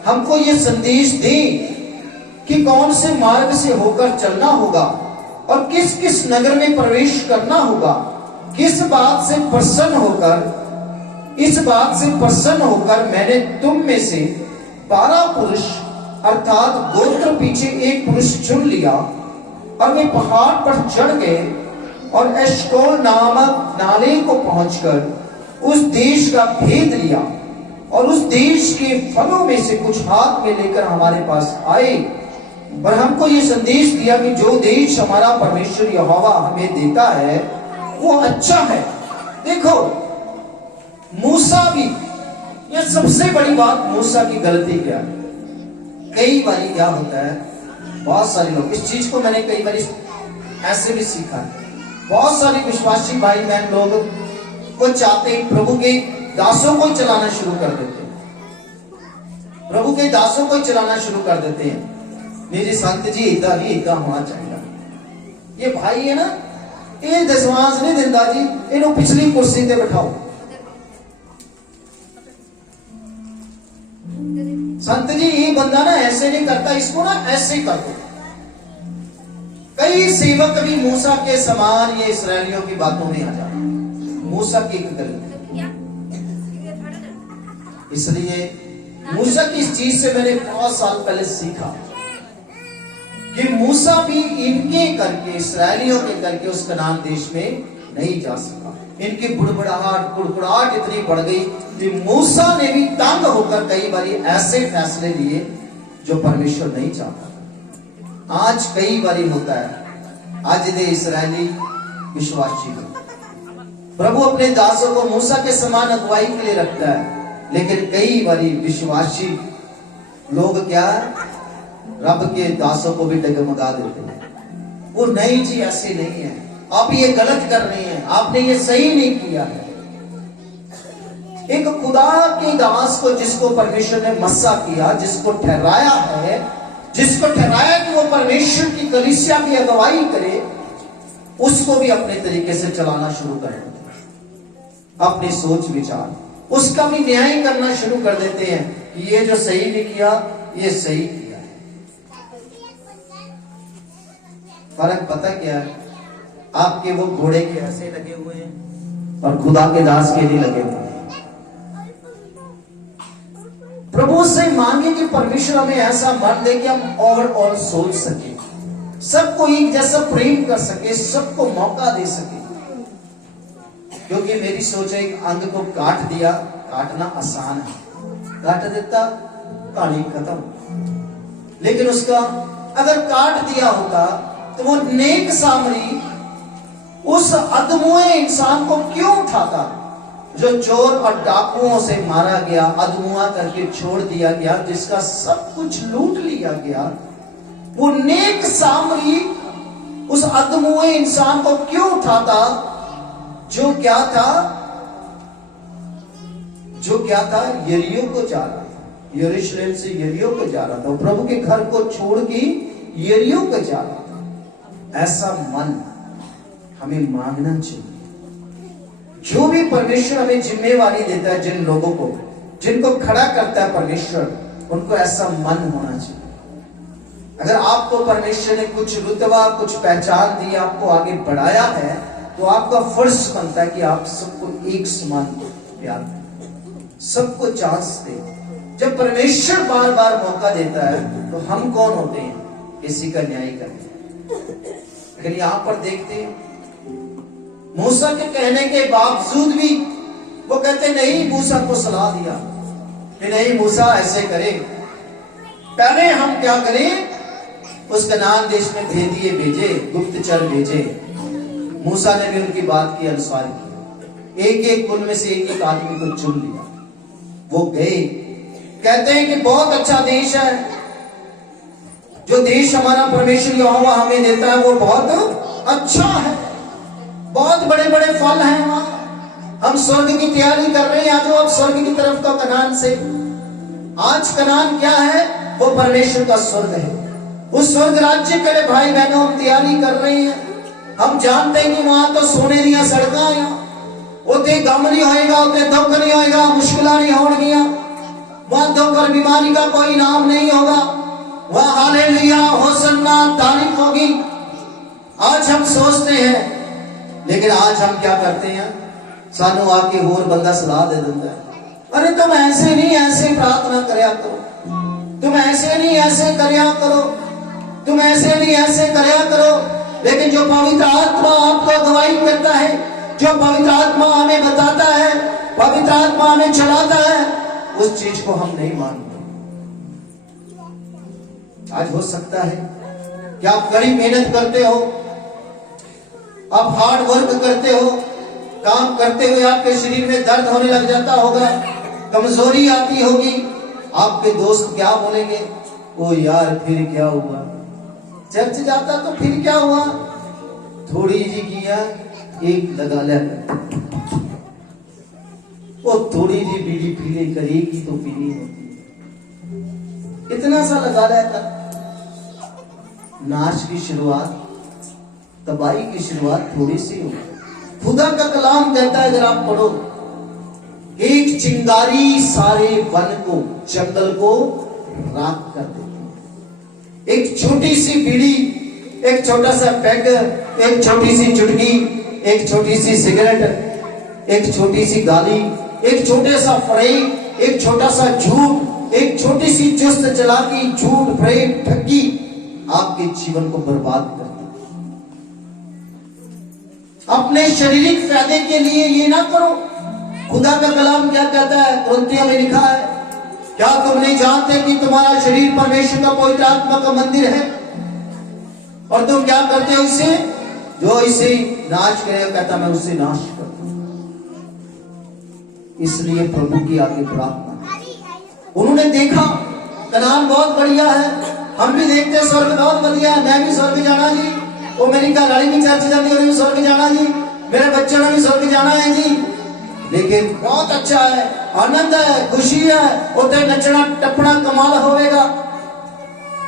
हमको ये संदेश दें कि कौन से मार्ग से होकर चलना होगा और किस किस नगर में प्रवेश करना होगा। इस बात से प्रसन्न होकर मैंने तुम में से 12 पुरुष अर्थात गोत्र पीछे एक पुरुष चुन लिया और वे पहाड़ पर चढ़ गए और एशकोल नामक नाले को पहुंचकर उस देश का भेद लिया और उस देश के फलों में से कुछ हाथ में लेकर हमारे पास आए और हमको ये संदेश दिया कि जो देश हमारा परमेश्वर यहोवा हमें देता है वो अच्छा है। देखो मूसा भी, ये सबसे बड़ी बात मूसा की गलती क्या है। कई बार क्या होता है, बहुत सारे लोग, इस चीज को मैंने कई बार ऐसे भी सीखा है, बहुत सारे विश्वासी भाई बहन लोग वो चाहते प्रभु के दासों को चलाना शुरू कर देते हैं, प्रभु के दासों को चलाना शुरू कर देते हैं। नहीं जी संत जी इदा नहीं, इदा होना चाहिए। ये भाई है ना, ये दसवांस नहीं दिंदा जी, इन्हों पिछली कुर्सी पे बैठाओ। संत जी ये बंदा ना ऐसे नहीं करता, इसको ना ऐसे कर दो। कई सेवक भी मूसा के समान ये इस्राएलियों की बातों में आ जाते। मूसा की एक गलती, इसलिए मूसा की इस चीज से मैंने बहुत साल पहले सीखा कि मूसा भी इनके करके, इस्राएलियों के करके उस कनान देश में नहीं जा सका। इनकी बुड़बुड़ाहट इतनी बढ़ गई कि मूसा ने भी तंग होकर कई बार ऐसे फैसले लिए जो परमेश्वर नहीं चाहता। आज कई बार होता है, आज दे इस्राएली विश्वासी प्रभु अपने दासों को मूसा के समान अगुवाई के लिए रखता है, लेकिन कई बार विश्वासी लोग क्या रब के दासों को भी डगमगा देते हैं। वो नहीं जी ऐसे नहीं है, आप ये गलत कर रहे हैं, आपने ये सही नहीं किया है। एक खुदा के दास को जिसको परमेश्वर ने मस्सा किया, जिसको ठहराया है, जिसको ठहराया कि वो परमेश्वर की कलीसिया की अगुवाई करे, उसको भी अपने तरीके से चलाना शुरू कर देते हैं। अपनी सोच विचार उसका भी न्याय करना शुरू कर देते हैं कि ये जो सही नहीं किया ये सही किया है। फर्क पता क्या है, आपके वो घोड़े के ऐसे लगे हुए हैं और खुदा के दास के नहीं लगे हुए हैं। प्रभु से मांगे कि परमेश्वर हमें ऐसा मन दे कि हम और सोच सके, सबको एक जैसा प्रेम कर सके, सबको मौका दे सके। क्योंकि मेरी सोच है, एक अंग को काट दिया, काटना आसान है, काट देता कहानी खत्म। लेकिन उसका अगर काट दिया होता तो वो नेक सामरी उस अधमुए इंसान को क्यों उठाता, जो चोर और डाकुओं से मारा गया, अधमुआ करके छोड़ दिया गया, जिसका सब कुछ लूट लिया गया। वो नेक सामरी उस अधमुए इंसान को क्यों उठाता, जो क्या था यरीहो को जा रहा था, यरूशलेम से यरीहो को जा रहा था, प्रभु के घर को छोड़ के यरीहो को जा रहा था। ऐसा मन हमें मांगना चाहिए। जो भी परमेश्वर हमें जिम्मेवारी देता है, जिन लोगों को, जिनको खड़ा करता है परमेश्वर, उनको ऐसा मन होना चाहिए। अगर आपको परमेश्वर ने कुछ रुतबा, कुछ पहचान दी, आपको आगे बढ़ाया है, तो आपका फर्ज बनता है कि आप सबको एक समान प्यार करें, सबको चांस दें। जब परमेश्वर बार बार मौका देता है तो हम कौन होते हैं, किसी का न्याय करते हैं। लेकिन यहां पर देखते हैं मूसा के कहने के बावजूद भी वो कहते नहीं, मूसा को सलाह दिया कि नहीं मूसा ऐसे करे, पहले हम क्या करें, उस कनान देश में भेदिए भेजे, गुप्तचर भेजे। मूसा ने भी उनकी बात के अनुसार किया, एक एक कुल में से एक एक आदमी को चुन लिया, वो गए। कहते हैं कि बहुत अच्छा देश है, जो देश हमारा परमेश्वर यहोवा हमें देता है वो बहुत अच्छा है, बहुत बड़े बड़े फल हैं वहां, हम स्वर्ग की तैयारी कर रहे हैं। आज अब स्वर्ग की तरफ का कनान से, आज कनान क्या है, वो परमेश्वर का स्वर्ग है। उस स्वर्ग राज्य के लिए भाई बहनों हम तैयारी कर रहे हैं। हम जानते हैं कि वहां तो सोने दिया सड़का है, उते गम नहीं होएगा, उते दुख नहीं होएगा, मुश्किल नहीं होंगियां, वहां दुख और बीमारी का कोई नाम नहीं होगा, वहां हालेलुया होसन्ना तारीफ होगी। आज हम सोचते हैं, लेकिन आज हम क्या करते हैं, सानू आके होर बंदा सलाह दे देता है, अरे तुम ऐसे नहीं ऐसे प्रार्थना करया करो, तुम ऐसे नहीं ऐसे करया करो, तुम ऐसे नहीं ऐसे करया करो। लेकिन जो पवित्र आत्मा आपको गवाही करता है, जो पवित्र आत्मा हमें बताता है, पवित्र आत्मा हमें चलाता है, उस चीज को हम नहीं मानते। आज हो सकता है कि आप कड़ी मेहनत करते हो, आप हार्ड वर्क करते हो, काम करते हुए आपके शरीर में दर्द होने लग जाता होगा, कमजोरी आती होगी, आपके दोस्त क्या बोलेंगे, ओ यार फिर क्या हुआ, चर्च जाता तो फिर क्या हुआ, थोड़ी जी किया एक लगा ले, वो थोड़ी जी बीड़ी पीले करेगी तो पीनी होती है, इतना सा लगा लेता। नाश की शुरुआत, तबाही की शुरुआत थोड़ी सी हो। खुदा का कलाम कहता है, अगर आप पढ़ो, एक चिंगारी सारे वन को, जंगल को राख कर देती है। एक छोटी सी बीड़ी, एक छोटा सा पैग, एक छोटी सी चुटकी, एक छोटी सी सिगरेट, एक छोटी सी गाली, एक छोटे सा फ्रेम, एक छोटा सा झूठ, एक छोटी सी चुस्त चलाकी, झूठ, फ्रेम, ठगी आपके जीवन को बर्बाद करती। अपने शारीरिक फायदे के लिए ये ना करो। खुदा का कलाम क्या कहता है, कुरिन्थियों में लिखा है, क्या तुम नहीं जानते कि तुम्हारा शरीर परमेश्वर का पवित्र आत्मा का मंदिर है, और तुम क्या करते हो इससे, जो इसे नाश करेगा, कहता मैं उससे नाश करता हूं। इसलिए प्रभु की आगे प्रार्थना। उन्होंने देखा कनान बहुत बढ़िया है, हम भी देखते हैं स्वर्ग बहुत बढ़िया है, मैं भी स्वर्ग जाना जी, वो मेरी घरवाली भी चर्च जाती है, भी स्वर्ग जाना जी, मेरे बच्चों ने भी स्वर्ग जाना है जी। लेकिन बहुत अच्छा है, आनंद है, खुशी है, उते नचना टपना कमाल होवेगा,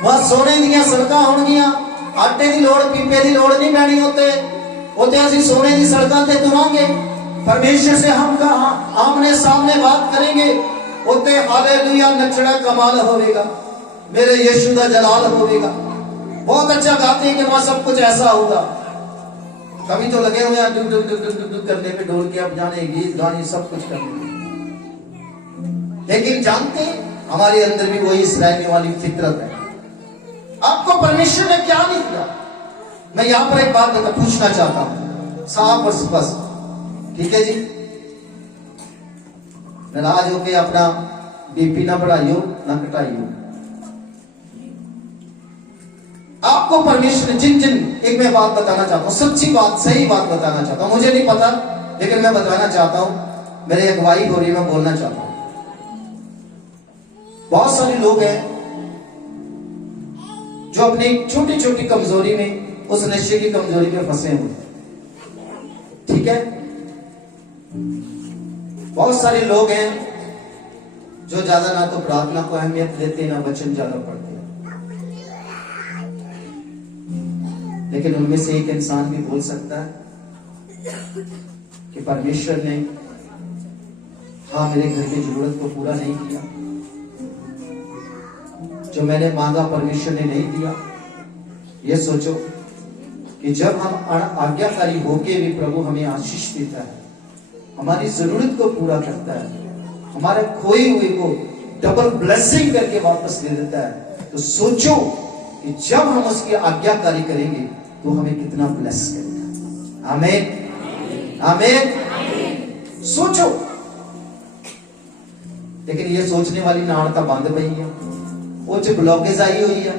वहां सोने दियां सड़कां होणगियां, आटे की लोड़ पीपे की लोड़ नहीं पैनी, उते असीं सोने की सड़कों ते तुरांगे, परमेश्वर से हम आमने सामने बात करेंगे, उते हालेलुया नचना कमाल होवेगा, मेरे यीशु का जलाल होवेगा। बहुत अच्छा गाते हैं कि वहां सब कुछ ऐसा होगा। कभी तो लगे हुए हैं डुक डुक डुक डुक डुक करने पे, ढोल के अब जाने, गीत गाने, सब कुछ करने, लेकिन जानते हमारे अंदर भी वही इस्राएल वाली फितरत है। आपको परमेश्वर ने क्या नहीं किया। मैं यहां पर एक बात पूछना चाहता हूं, साफ और स्पष्ट, ठीक है जी, नाराज होके अपना बीपी ना बढ़ाइयो ना घटाइयो। आपको परमेश्वर जिन एक मैं बात बताना चाहता हूं, सच्ची बात, सही बात बताना चाहता हूं, मुझे नहीं पता लेकिन मैं बताना चाहता हूं, मेरे अगुवाई हो रही, मैं बोलना चाहता हूं। बहुत सारे लोग हैं जो अपनी छोटी छोटी कमजोरी में, उस नशे की कमजोरी में फंसे हुए, ठीक है। बहुत सारे लोग हैं जो ज्यादा ना तो प्रार्थना को अहमियत देते, ना वचन ज्यादा पढ़ते, लेकिन उनमें से एक इंसान भी बोल सकता है कि परमेश्वर ने मेरे घर की जरूरत को पूरा नहीं किया, जो मैंने मांगा परमेश्वर ने नहीं दिया। ये सोचो कि जब हम आज्ञाकारी होके भी प्रभु हमें आशीष देता है, हमारी जरूरत को पूरा करता है, हमारे खोए हुए को डबल ब्लेसिंग करके वापस दे देता है, तो सोचो कि जब हम उसकी आज्ञाकारी करेंगे तो हमें कितना ब्लेस करेगा। आमीन। आमीन। सोचो, लेकिन ये सोचने वाली नाड़ तो बंद पई है, वो ब्लॉकेज आई हुई है।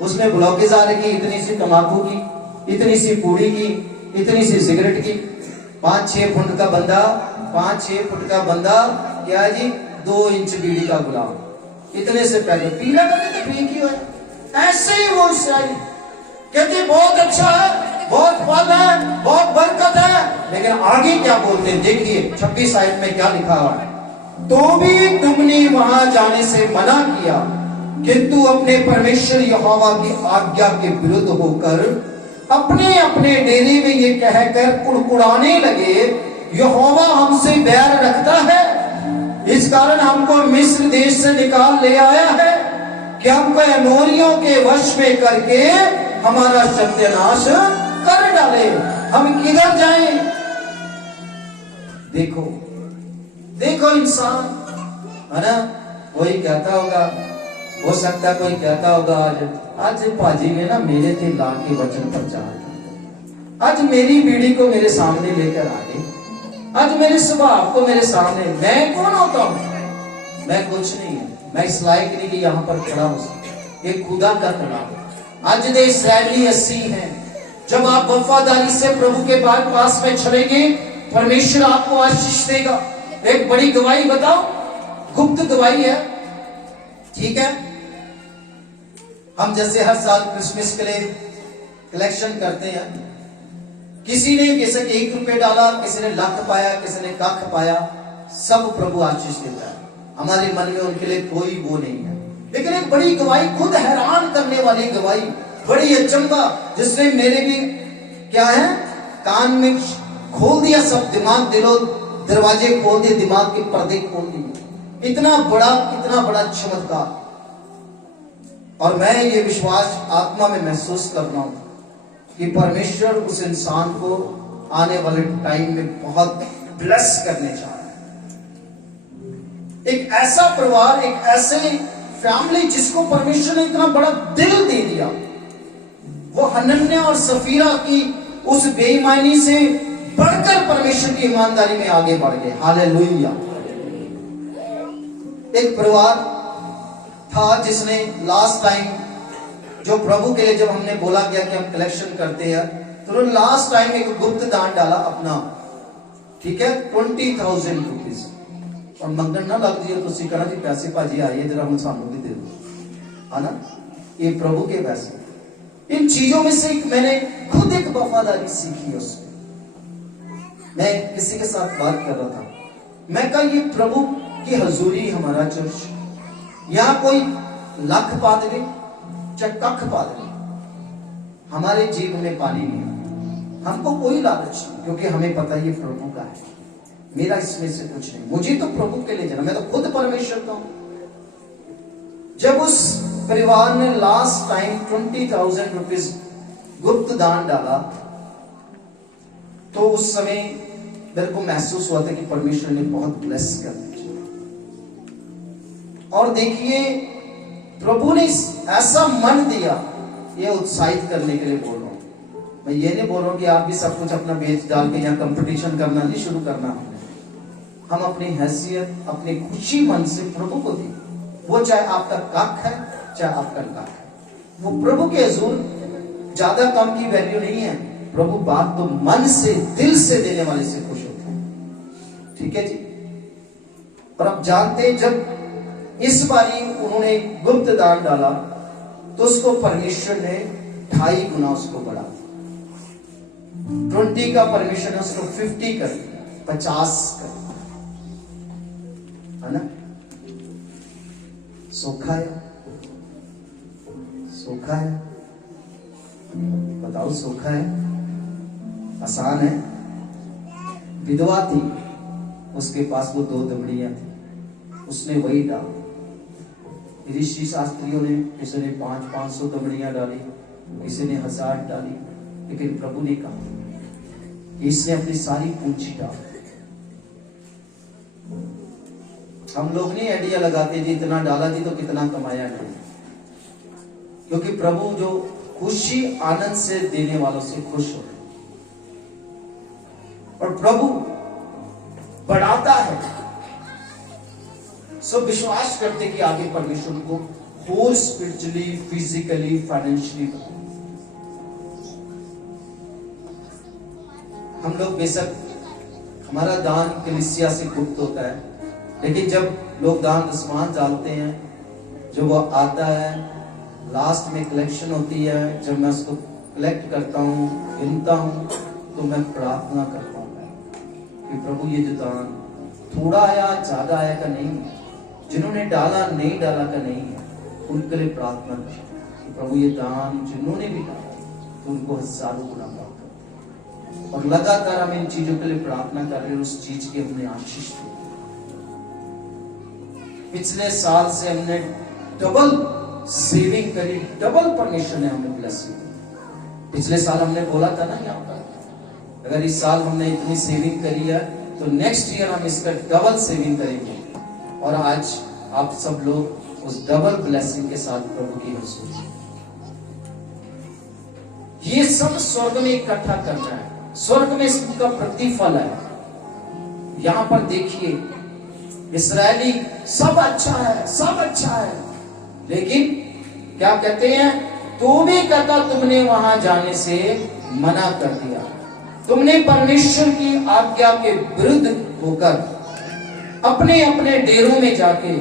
उसमें ब्लॉकेज आ रही, इतनी सी तंबाकू की, इतनी सी पूड़ी की, इतनी सी सिगरेट की। 5-6 फुट का बंदा, 5-6 फुट का बंदा क्या है जी, 2 इंच बीड़ी का गुलाम, इतने से पहले पीला करके तो ठीक ही हो। ऐसे ही वो ईसाई कहते बहुत अच्छा है, बहुत फल है, बहुत बरकत है, लेकिन आगे क्या बोलते हैं देखिए 26 आयत में क्या लिखा हुआ है। तो भी तुमने वहां जाने से मना किया, किंतु अपने परमेश्वर यहोवा की आज्ञा के विरुद्ध होकर अपने अपने डेरे में ये कहकर कुड़कुड़ाने लगे, यहोवा हमसे बैर रखता है, इस कारण हमको मिस्र देश से निकाल ले आया है कि हमको एमोरियों के वश में करके हमारा सत्यानाश कर डाले। हम किधर जाएं? देखो देखो इंसान है ना, कोई कहता होगा, हो सकता है कोई कहता होगा आज पाजी ने ना मेरे थे ला के वचन प्रचार, आज मेरी बीड़ी को मेरे सामने लेकर आ गए, आज मेरे स्वभाव को मेरे सामने, मैं कौन होता हूं? मैं कुछ नहीं है, मैं इस लायक नहीं कि यहाँ पर खड़ा हो सकता, एक खुदा का तलाब। आज दे इसराइली 80 हैं। जब आप वफादारी से प्रभु के पास में चलेंगे, परमेश्वर आपको आशीष देगा। एक बड़ी गवाही बताओ, गुप्त गवाही है, ठीक है। हम जैसे हर साल क्रिसमस के लिए कलेक्शन करते हैं, किसी ने किसी ने 1 रुपये डाला, किसी ने लाख पाया, किसी ने कख पाया, सब प्रभु आशीष देता है। हमारे मन में उनके लिए कोई वो नहीं है, लेकिन एक बड़ी गवाही, खुद हैरान करने वाली गवाही, बड़ी अचंभा, जिसने मेरे भी क्या है कान में खोल दिया, सब दिमाग दिलो दरवाजे खोल दिए, दिमाग के पर्दे खोल दिए। इतना बड़ा चमत्कार। और मैं ये विश्वास आत्मा में महसूस कर रहा हूं कि परमेश्वर उस इंसान को आने वाले टाइम में बहुत ब्लेस करने जा रहा है। एक ऐसा परिवार, एक ऐसे फैमिली जिसको परमेश्वर ने इतना बड़ा दिल दे दिया। वो हनन्याह और सफीरा की उस बेईमानी से बढ़कर परमेश्वर की ईमानदारी में आगे बढ़ गए। हालेलुया। एक परिवार था जिसने लास्ट टाइम, जो प्रभु के लिए जब हमने बोला गया कि हम कलेक्शन करते हैं, तो लास्ट टाइम एक गुप्त दान डाला अपना, ठीक है, 20,000 रुपीज। और मंगन ना लग जाए तो कहना जी पैसे भाजी आइए जरा हम सानू भी दे दो, है ना। ये प्रभु के पैसे। इन चीजों में से मैंने खुद एक वफादारी सीखी उसमें। मैं किसी के साथ बात कर रहा था, मैं कहा ये प्रभु की हजूरी हमारा चर्च, यहाँ कोई लाख पा दे चाहे कख पा दे, हमारे जीवन में पानी नहीं है। हमको कोई लालच नहीं, क्योंकि हमें पता ये प्रभु का है, मेरा इसमें से कुछ नहीं। मुझे तो प्रभु के लिए जाना, मैं तो खुद परमेश्वर का हूं। जब उस परिवार ने लास्ट टाइम 20,000 रुपीज गुप्त दान डाला, तो उस समय मेरे को महसूस हुआ था कि परमेश्वर ने बहुत ब्लेस कर दिया। और देखिए प्रभु ने ऐसा मन दिया, ये उत्साहित करने के लिए बोल रहा हूं। मैं ये नहीं बोल रहा हूं कि आप भी सब कुछ अपना बेच डाल के यहाँ कंपटीशन करना नहीं शुरू करना। हम अपनी हैसियत, अपनी खुशी मन से प्रभु को दी, वो चाहे आपका कख है चाहे आपका लाख है, वो प्रभु के हजूर ज्यादा कम की वैल्यू नहीं है। प्रभु बात तो मन से, दिल से देने वाले से खुश होते हैं, ठीक है जी। और आप जानते हैं जब इस बारी उन्होंने गुप्त दान डाला, तो उसको परमेश्वर ने 2.5 गुना उसको बढ़ा दिया। 20 का परमेश्वर ने उसको 50 कर दिया, 50 कर दिया, है ना। सोखा है, सोखा है, बताओ सोखा है, आसान है। विधवा थी, उसके पास वो 2 दमड़ियां थी, उसने वही डाली। ऋषि शास्त्रियों ने, किसी ने 500 दमड़ियां डाली, किसी ने 1000 डाली, लेकिन प्रभु ने कहा कि इसने अपनी सारी पूंजी डाली। हम लोग नहीं आइडिया लगाते जी इतना डाला जी तो कितना कमाया नहीं, क्योंकि प्रभु जो खुशी आनंद से देने वालों से खुश हो। और प्रभु बढ़ाता है। सब विश्वास करते कि आगे परमेश्वर को और स्पिरिचुअली, फिजिकली, फाइनेंशियली हम लोग बेशक हमारा दान कलीसिया से गुप्त होता है, लेकिन जब लोग दान दशमान डालते हैं, जो वो आता है, लास्ट में कलेक्शन होती है, जब मैं उसको कलेक्ट करता हूँ, गिनता हूँ, तो मैं प्रार्थना करता हूँ कि प्रभु ये जो दान थोड़ा आया ज्यादा आया का नहीं है, जिन्होंने डाला नहीं डाला का नहीं है, उनके लिए प्रार्थना करता हूँ कि प्रभु ये दान जिन्होंने भी डाला तो उनको हजारों गुना प्राप्त करते। और लगातार हम इन चीजों के लिए प्रार्थना कर रहे हैं, उस चीज की हमने आशीष दी। पिछले साल से हमने डबल सेविंग करी, डबल परमेश्वर ने हमें ब्लेसिंग दी। पिछले साल हमने बोला था ना यहाँ पर, अगर इस साल हमने इतनी सेविंग करी है तो नेक्स्ट ईयर हम इसका डबल सेविंग करेंगे। और आज आप सब लोग उस डबल ब्लेसिंग के साथ प्रभु की हजूरी, ये सब स्वर्ग में इकट्ठा करना है, स्वर्ग में इसका प्रतिफल है। यहां पर देखिए, इस्राएली सब अच्छा है, सब अच्छा है, लेकिन क्या कहते हैं, तो भी कहता तुमने वहां जाने से मना कर दिया, तुमने परमेश्वर की आज्ञा के विरुद्ध होकर अपने अपने डेरों में जाके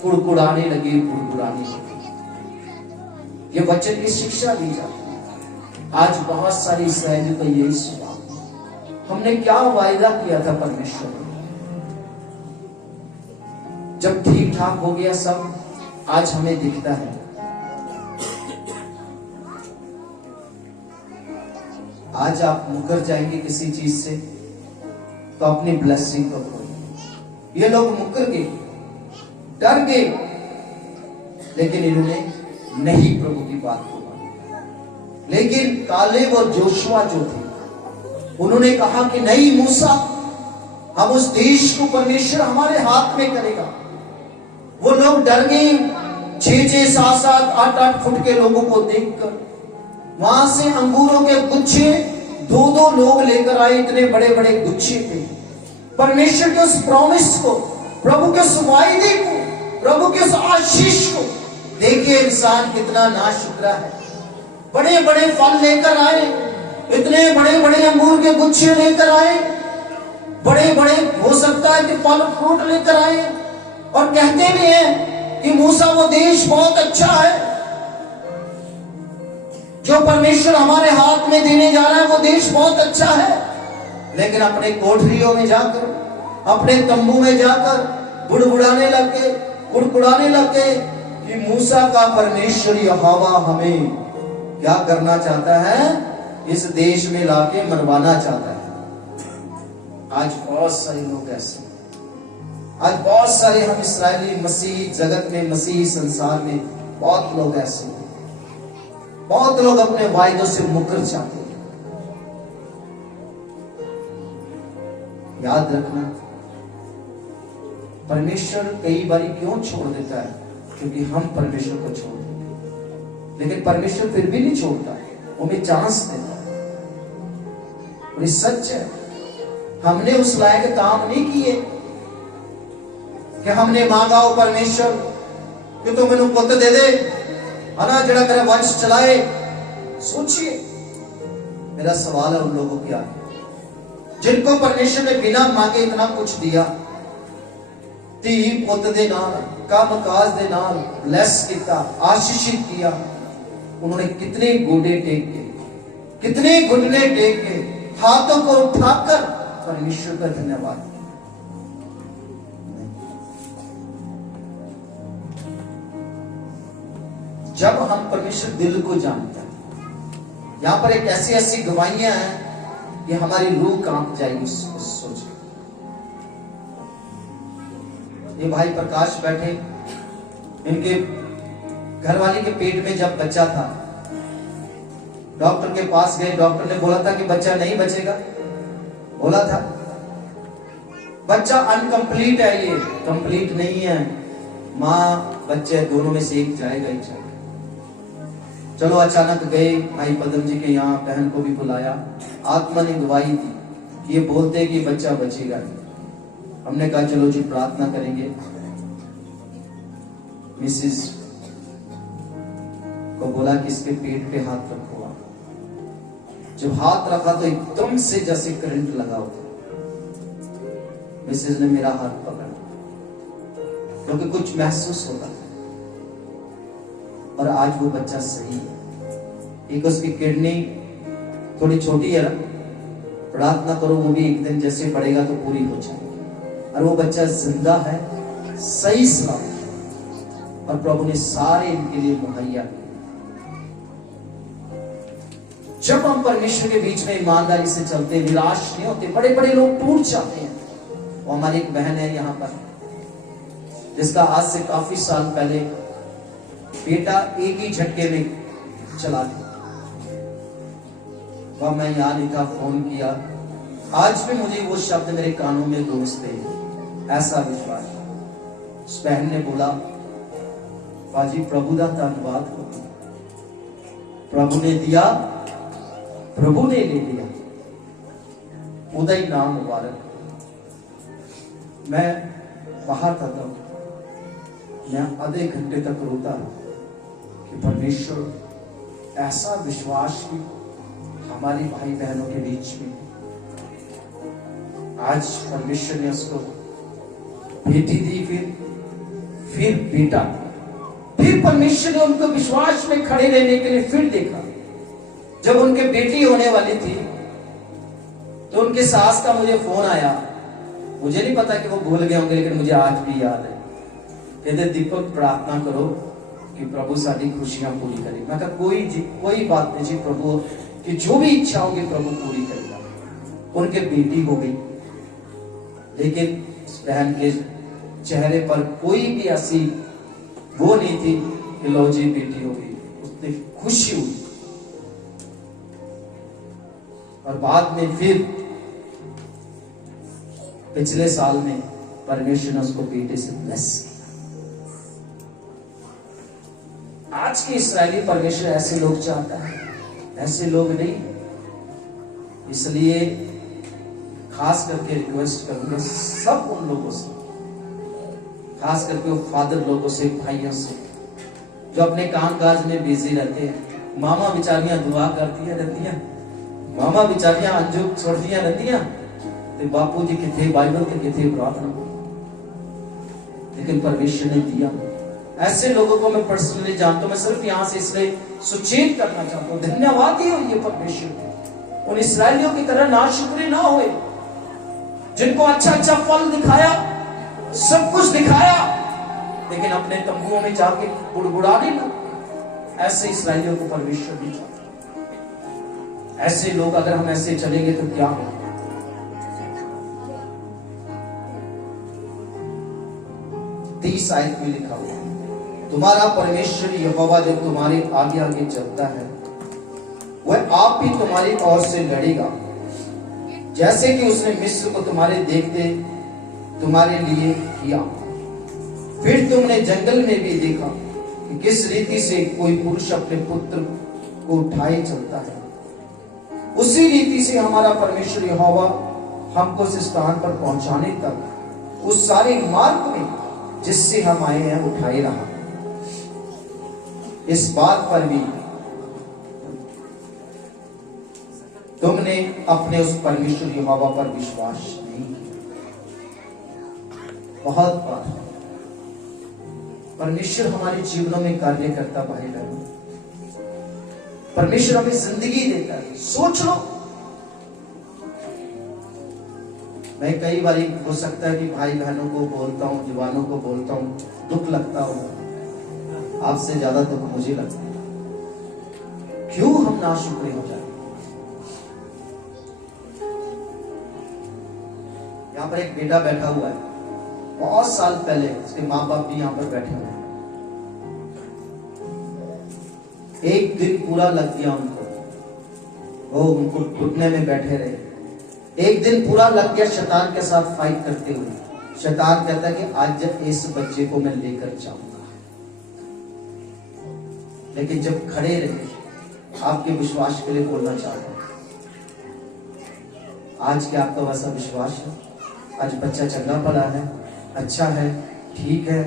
कुड़कुड़ाने लगे, कुड़कुड़ाने लगे। ये वचन की शिक्षा दी जाती है। आज बहुत सारी इस्राएलियों का यही स्वभाव, हमने क्या वायदा किया था परमेश्वर ने, जब ठीक ठाक हो गया सब, आज हमें दिखता है। आज आप मुकर जाएंगे किसी चीज से तो अपनी ब्लेसिंग को खोइए। ये लोग मुकर गए, डर गए, लेकिन इन्होंने नहीं प्रभु की बात को माना। लेकिन कालेब और जोशुआ जो थे, उन्होंने कहा कि नहीं मूसा, हम उस देश को परमेश्वर हमारे हाथ में करेगा। वो लोग डर गए, 6-6, 7-7, 8-8 फुट के लोगों को देखकर। वहां से अंगूरों के गुच्छे 2-2 लोग लेकर आए, इतने बड़े बड़े गुच्छे थे। परमेश्वर के उस प्रॉमिस को, प्रभु के उस वायदे को, प्रभु के उस आशीष को देखिए इंसान कितना नाशुक्रा है। बड़े बड़े फल लेकर आए, इतने बड़े बड़े अंगूर के गुच्छे लेकर आए, बड़े बड़े हो सकता है कि फल फ्रूट लेकर आए, और कहते भी हैं कि मूसा वो देश बहुत अच्छा है जो परमेश्वर हमारे हाथ में देने जा रहा है, वो देश बहुत अच्छा है। लेकिन अपने कोठरियों में जाकर, अपने तंबू में जाकर बुड़बुड़ाने लगे, कुड़कुड़ाने लगे कि मूसा का परमेश्वर यहोवा हमें क्या करना चाहता है, इस देश में लाके मरवाना चाहता है। आज बहुत सारे लोग ऐसे, आज बहुत सारे हम इस्राएली मसीही जगत में, मसीही संसार में बहुत लोग ऐसे हैं। बहुत लोग अपने वायदों से मुकर जाते हैं। याद रखना, परमेश्वर कई बार क्यों छोड़ देता है, क्योंकि हम परमेश्वर को छोड़ देते हैं। लेकिन परमेश्वर फिर भी नहीं छोड़ता, वो हमें चांस देता है। और ये सच है, हमने उस लायक काम नहीं किए कि हमने मांगा हो परमेश्वर कि तू मैनू पुत्र दे दे, अना जड़ा मेरा वंश चलाए। सोचिए, मेरा सवाल है उन लोगों के आगे जिनको परमेश्वर ने बिना मांगे इतना कुछ दिया, धी पुत दे नाल, काम काज दे नाल ब्लेस किया, आशीषित किया। उन्होंने कितने गोडे टेक के, कितने घुटने टेक के, हाथों को उठाकर परमेश्वर का धन्यवाद। जब हम परमेश्वर दिल को जानते हैं, यहां पर एक ऐसी ऐसी गवाहियां हैं कि हमारी रूह कांप जाएगी सोच। ये भाई प्रकाश बैठे, इनके घरवाली के पेट में जब बच्चा था, डॉक्टर के पास गए, डॉक्टर ने बोला था कि बच्चा नहीं बचेगा, बोला था बच्चा अनकंप्लीट है, ये कंप्लीट नहीं है, माँ बच्चे दोनों में से एक जाएगा ही जाएगा। चलो अचानक गए भाई पदम जी के यहाँ, बहन को भी बुलाया, आत्मा ने गवाही दी ये बोलते हैं कि बच्चा बचेगा नहीं। हमने कहा चलो जी प्रार्थना करेंगे। मिसिस को बोला कि इसके पेट पे हाथ रखो आप। जब हाथ रखा तो एकदम से जैसे करंट लगा होता। मिसेस ने मेरा हाथ पकड़ा क्योंकि कुछ महसूस होता था। और आज वो बच्चा सही है। एक उसकी किडनी थोड़ी छोटी है, प्रार्थना करो वो भी एक दिन जैसे बढ़ेगा तो पूरी हो जाएगी। और वो बच्चा जिंदा है, सही सलामत, और प्रभु ने सारे इनके लिए मुहैया किया। जब हम परमेश्वर के बीच में ईमानदारी से चलते, निराश नहीं होते। बड़े बड़े लोग टूट जाते हैं। वो हमारी एक बहन है यहाँ पर, जिसका आज से काफी साल पहले बेटा एक ही झटके में चला गया। वह मैं यहाँ नहीं था, फोन किया। आज भी मुझे वो शब्द मेरे कानों में गूंजते हैं, ऐसा विश्वास। उस बहन ने बोला, बाजी प्रभु का धन्यवाद करो, प्रभु ने दिया, प्रभु ने ले लिया, उदा ही नाम मुबारक। मैं बाहर था तब, मैं आधे घंटे तक रोता कि परमेश्वर ऐसा विश्वास की हमारी भाई बहनों के बीच में। आज परमेश्वर ने उसको बेटी दी, फिर बेटा, फिर परमेश्वर ने उनको विश्वास में खड़े रहने के लिए फिर देखा। जब उनके बेटी होने वाली थी तो उनके सास का मुझे फोन आया। मुझे नहीं पता कि वो भूल गए होंगे, लेकिन मुझे आज भी याद है। कहते दीपक प्रार्थना करो कि प्रभु सारी खुशियां पूरी करे। मैं कहा कोई बात नहीं जी प्रभु, कि जो भी इच्छा होगी प्रभु पूरी करेगा। उनके बेटी हो गई, लेकिन इस बहन के चेहरे पर कोई भी ऐसी वो नहीं थी कि लो जी बेटी हो गई। उसने खुशी हुई। और बाद में फिर पिछले साल में परमेश्वर ने उसको बेटे से ब्लेस किया। आज के इस्राएली परमेश्वर ऐसे लोग चाहता है, ऐसे लोग नहीं। इसलिए खास करके रिक्वेस्ट करूंगा सब उन लोगों से, खास करके वो फादर लोगों से, भाइयों से, जो अपने काम काज में बिजी रहते हैं। मामा बेचारियां दुआ करती रहती हैं, मामा बेचारियां अंजू छोड़ती रहती हैं, तो बापू जी किथे बाइबल के किथे प्रार्थना। लेकिन परमेश्वर ने दिया। ऐसे लोगों को मैं पर्सनली जानता हूं। मैं सिर्फ यहां से इसलिए सुचेत करना चाहता हूं, धन्यवाद ही हो ये परमेश्वर। उन इस्राएलियों की तरह नाशुक्री ना होए, जिनको अच्छा अच्छा फल दिखाया, सब कुछ दिखाया, लेकिन अपने तंबुओं में जाके गुड़गुड़ाने लगे। ऐसे इस्राएलियों को परमेश्वर नहीं चाहता। ऐसे लोग अगर हम ऐसे चलेंगे तो क्या होगा? 30 आयत में लिखा हुआ, तुम्हारा परमेश्वर यहोवा जब तुम्हारे आगे आगे चलता है, वह आप भी तुम्हारी ओर से लड़ेगा, जैसे कि उसने मिस्र को तुम्हारे देखते तुम्हारे लिए किया। फिर तुमने जंगल में भी देखा कि किस रीति से कोई पुरुष अपने पुत्र को उठाए चलता है। उसी रीति से हमारा परमेश्वर यहोवा हमको इस स्थान पर पहुंचाने तक उस सारे मार्ग में जिससे हम आए हैं उठाए रहा। इस बात पर भी तुमने अपने उस परमेश्वर यहोवा पर विश्वास नहीं किया। बहुत बार परमेश्वर हमारे जीवनों में कार्य करता भाई बहनों, परमेश्वर हमें जिंदगी देता है। सोच लो, मैं कई बार हो सकता है कि भाई बहनों को बोलता हूं, जवानों को बोलता हूं, दुख लगता हो, आपसे ज्यादा दुख मुझे लगता है। क्यों हम नाशुक्र हो जाते? यहाँ पर एक बेटा बैठा हुआ है, बहुत साल पहले उसके माँ बाप भी यहाँ पर बैठे हुए हैं। एक दिन पूरा लग गया उनको, वो उनको घुटने में बैठे रहे। एक दिन पूरा लग गया शैतान के साथ फाइट करते हुए। शैतान कहता है कि आज जब इस बच्चे को मैं लेकर जाऊंगा, लेकिन जब खड़े रहे, आपके विश्वास के लिए बोलना चाहता हूं, आज क्या आपका वैसा विश्वास है? आज बच्चा चंगा भला है, अच्छा है, ठीक है?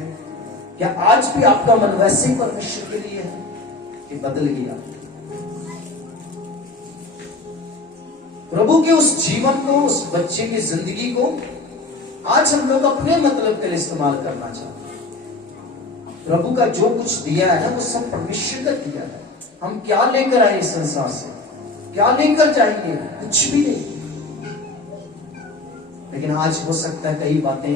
क्या आज भी आपका मन वैसे ही परमेश्वर के लिए है कि बदल गया? प्रभु के उस जीवन को, उस बच्चे की जिंदगी को आज हम लोग अपने मतलब के लिए इस्तेमाल करना चाहते हैं। प्रभु का जो कुछ दिया है ना, वो सब परमेश्वर का दिया है। हम क्या लेकर आए इस संसार से? क्या लेकर जाएंगे? कुछ भी नहीं। लेकिन आज हो सकता है कई बातें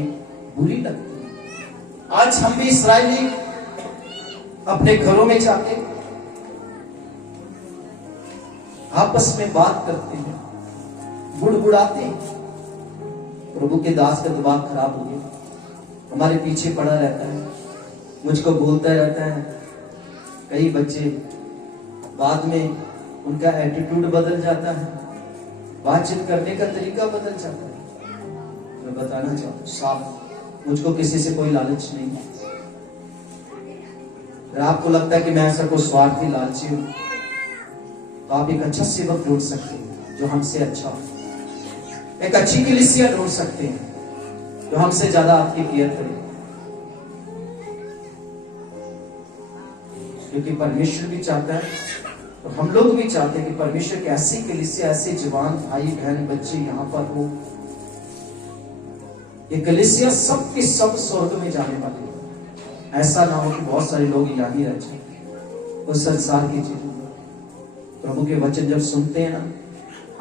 बुरी लगती हैं। आज हम भी इस्राएली अपने घरों में जाके आपस में बात करते हैं, बुड़बुड़ाते हैं। प्रभु के दास का दिमाग खराब हो गया, हमारे पीछे पड़ा रहता है, मुझको बोलता रहता है। कई बच्चे बाद में उनका एटीट्यूड बदल जाता है, बातचीत करने का तरीका बदल जाता है। मैं बताना चाहूँ साफ, मुझको किसी से कोई लालच नहीं है। अगर आपको लगता है कि मैं ऐसा कोई स्वार्थी लालची हूं, तो आप एक अच्छा सेवक ढूंढ सकते हैं जो हमसे अच्छा हो। एक अच्छी कलीसिया ढूंढ सकते हैं जो हमसे ज्यादा आपकी केयर करे, क्योंकि परमेश्वर भी चाहता है और हम लोग भी चाहते हैं कि परमेश्वर की ऐसी कलीसिया, ऐसे जवान भाई बहन बच्चे यहाँ पर हो। ये कलीसिया सब के सब स्वर्ग में जाने वाले हैं। ऐसा ना हो कि बहुत सारे लोग यहाँ ही रह जाए। उस संसार की चीजों, प्रभु के वचन जब सुनते हैं ना,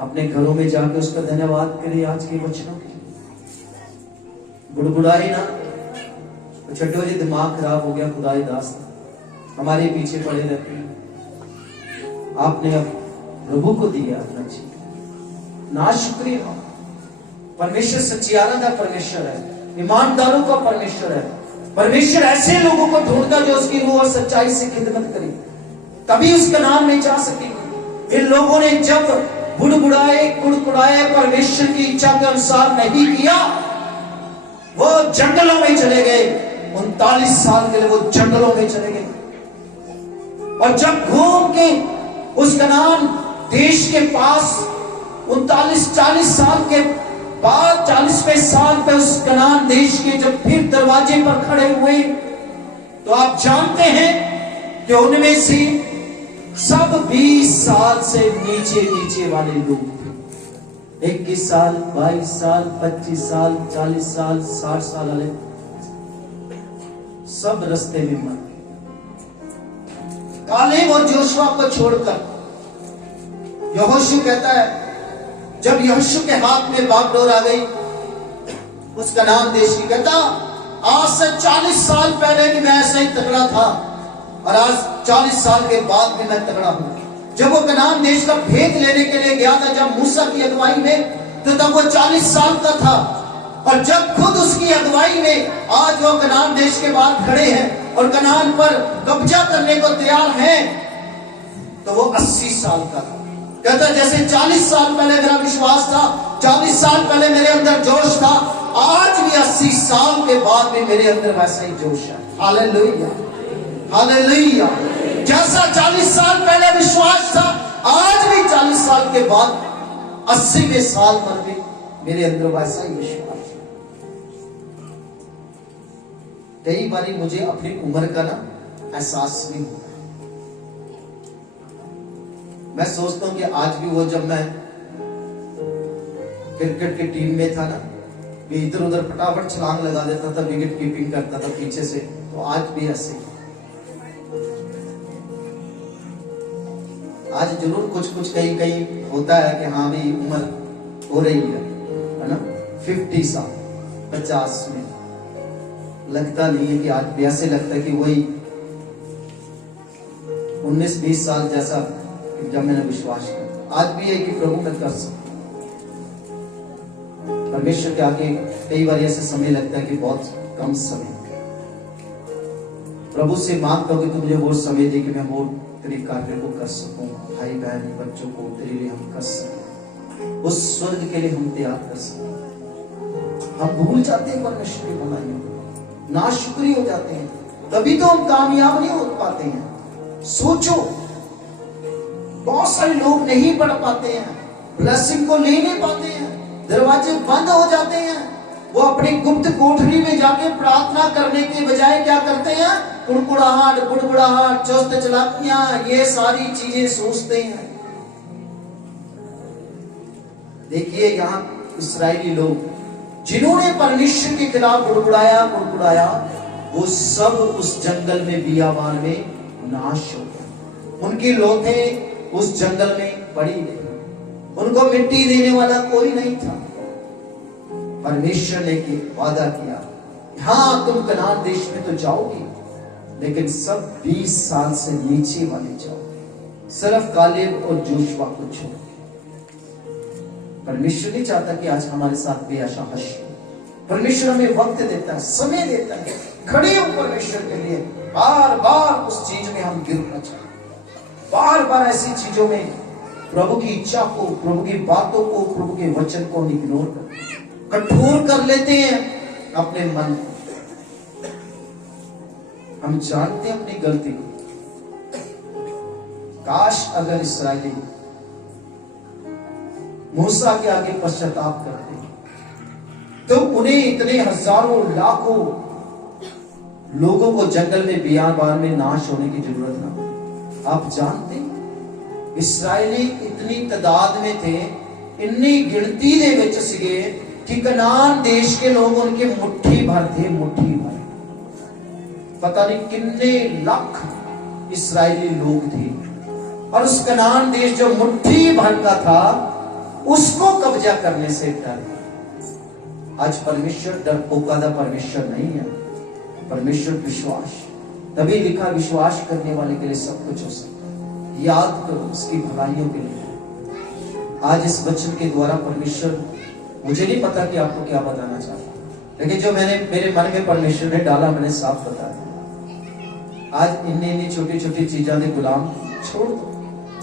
अपने घरों में जाके उसका धन्यवाद करिए। आज के वचनों के बुड़बुड़ाई ना, तो छठो जी दिमाग खराब हो गया, खुदाई दास हमारे पीछे पड़े रहते हैं। आपने अब प्रभु को दिया अपना जीवन, ना शुक्रिया। परमेश्वर सच्चियारा का परमेश्वर है, ईमानदारों का परमेश्वर है। परमेश्वर ऐसे लोगों को ढूंढता जो उसकी रूह और सच्चाई से खिदमत करे, तभी उसका नाम नहीं जा सकेंगे। इन लोगों ने जब बुड़बुड़ाए कुड़कुड़ाए, परमेश्वर की इच्छा के अनुसार नहीं किया, वो जंगलों में चले गए। 39 साल के लिए वो जंगलों में चले गए। और जब घूम के उस कनान देश के पास 39-40 साल के बाद 40वें साल पे उस कनान देश के जब फिर दरवाजे पर खड़े हुए, तो आप जानते हैं कि उनमें से सब 20 साल से नीचे वाले लोग थे। 21 साल, 22 साल, 25 साल, 40 साल, 60 साल वाले सब रास्ते में मर गए। कालेब और जोशुआ को छोड़कर यहोशू कहता है, जब यहोशू के हाथ में बागडोर आ गई उस कनान देश की, कहता आज से 40 साल पहले भी मैं ऐसा ही तगड़ा था और आज 40 साल के बाद भी मैं तगड़ा हूं। जब वो कनान देश का भेद लेने के लिए गया था, जब मूसा की अगुवाई में, तो तब वो 40 साल का था। और जब खुद उसकी अगुवाई में आज वो कनान देश के बाद खड़े हैं और कनान पर कब्जा करने को तैयार हैं, तो वो 80 साल का था। कहता जैसे 40 साल पहले मेरा विश्वास था, 40 साल पहले मेरे अंदर जोश था, आज भी 80 साल के बाद भी मेरे अंदर वैसा ही जोश है। Hallelujah, hallelujah. जैसा 40 साल पहले विश्वास था, आज भी 40 साल के बाद 80वें साल पर भी मेरे अंदर वैसा ही विश्वास है। कई बार मुझे अपनी उम्र का ना एहसास नहीं होता। मैं सोचता हूं कि आज भी वो, जब मैं क्रिकेट की टीम में था ना, मैं इधर उधर फटाफट छलांग लगा देता था, विकेट कीपिंग करता था पीछे से, तो आज भी ऐसे। आज जरूर कुछ कुछ कहीं होता है कि हाँ भाई उम्र हो रही है ना, 50 साल 50 में लगता नहीं है कि आज भी ऐसे लगता है कि वही 19-20 साल जैसा जब मैंने विश्वास किया। आज भी है कि प्रभु मैं कर सकता। परमेश्वर के आगे कई बार ऐसे समय लगता है कि बहुत कम समय। प्रभु से मांगता हूं कि तू मुझे वो समय दे कि मैं वो तेरे कार्य को कर सकूं, भाई बहन बच्चों को तेरे लिए हम कर सकें, उस स्वर्ग के लिए हम तैयार कर सकें। हम भूल जाते हैं परमेश्वर की भलाइयों को, नाशुक्री हो जाते हैं, तभी तो हम कामयाब नहीं हो पाते हैं। सोचो, बहुत सारे लोग नहीं पढ़ पाते हैं, ब्लेसिंग को ले नहीं पाते हैं, दरवाजे बंद हो जाते हैं। वो अपनी गुप्त कोठरी में जाके प्रार्थना करने के बजाय क्या करते हैं? कुड़कुड़ाहट, बुड़बुड़ाहट, चुस्त चलाकियां, ये सारी चीजें सोचते हैं। देखिए यहाँ इस्राएली लोग जिन्होंने परमेश्वर के खिलाफ बुड़बुड़ाया, वो सब उस जंगल में, बियाबान में नाश हो गए। उनकी लोथें उस जंगल में पड़ी गई। उनको मिट्टी देने वाला कोई नहीं था। परमेश्वर ने वादा किया, हाँ तुम कनान देश में तो जाओगे, लेकिन सब 20 साल से नीचे वाले जाओगे, सिर्फ कालेब और जोशुआ को छोड़। परमेश्वर नहीं चाहता कि आज हमारे साथ बेआशा हश। परमेश्वर हमें वक्त देता है, समय देता है, खड़े हो परमेश्वर के लिए। बार बार उस चीज में हम गिरना चाहते, बार बार ऐसी चीजों में प्रभु की इच्छा को, प्रभु की बातों को, प्रभु के वचन को हम इग्नोर कर, कठोर कर लेते हैं अपने मन को। हम जानते हैं अपनी गलती को। काश अगर इस्राएली मूसा के आगे पश्चाताप करते तो उन्हें इतने हजारों लाखों लोगों को जंगल में, बियाबान में नाश होने की जरूरत ना पड़ी। आप जानते इस्राएली इतनी तादाद में थे, इतनी गिनती दे विच सीगे कि कनान देश के लोग उनके मुट्ठी भर थे, मुट्ठी भर। पता नहीं कितने लाख इस्राएली लोग थे, और उस कनान देश जो मुट्ठी भर का था उसको कब्जा करने से डर। आज परमेश्वर डरपोकादा परमेश्वर नहीं है, परमेश्वर विश्वास। तभी लिखा, विश्वास करने वाले के लिए सब कुछ हो सकता है। याद करो उसकी भलाइयों के लिए। आज इस वचन के द्वारा परमेश्वर, मुझे नहीं पता कि आपको क्या बताना चाहता, लेकिन जो मेरे मन में परमेश्वर ने डाला, मैंने साफ बताया। आज इन्नी छोटी छोटी चीजों के गुलाम छोड़ दो,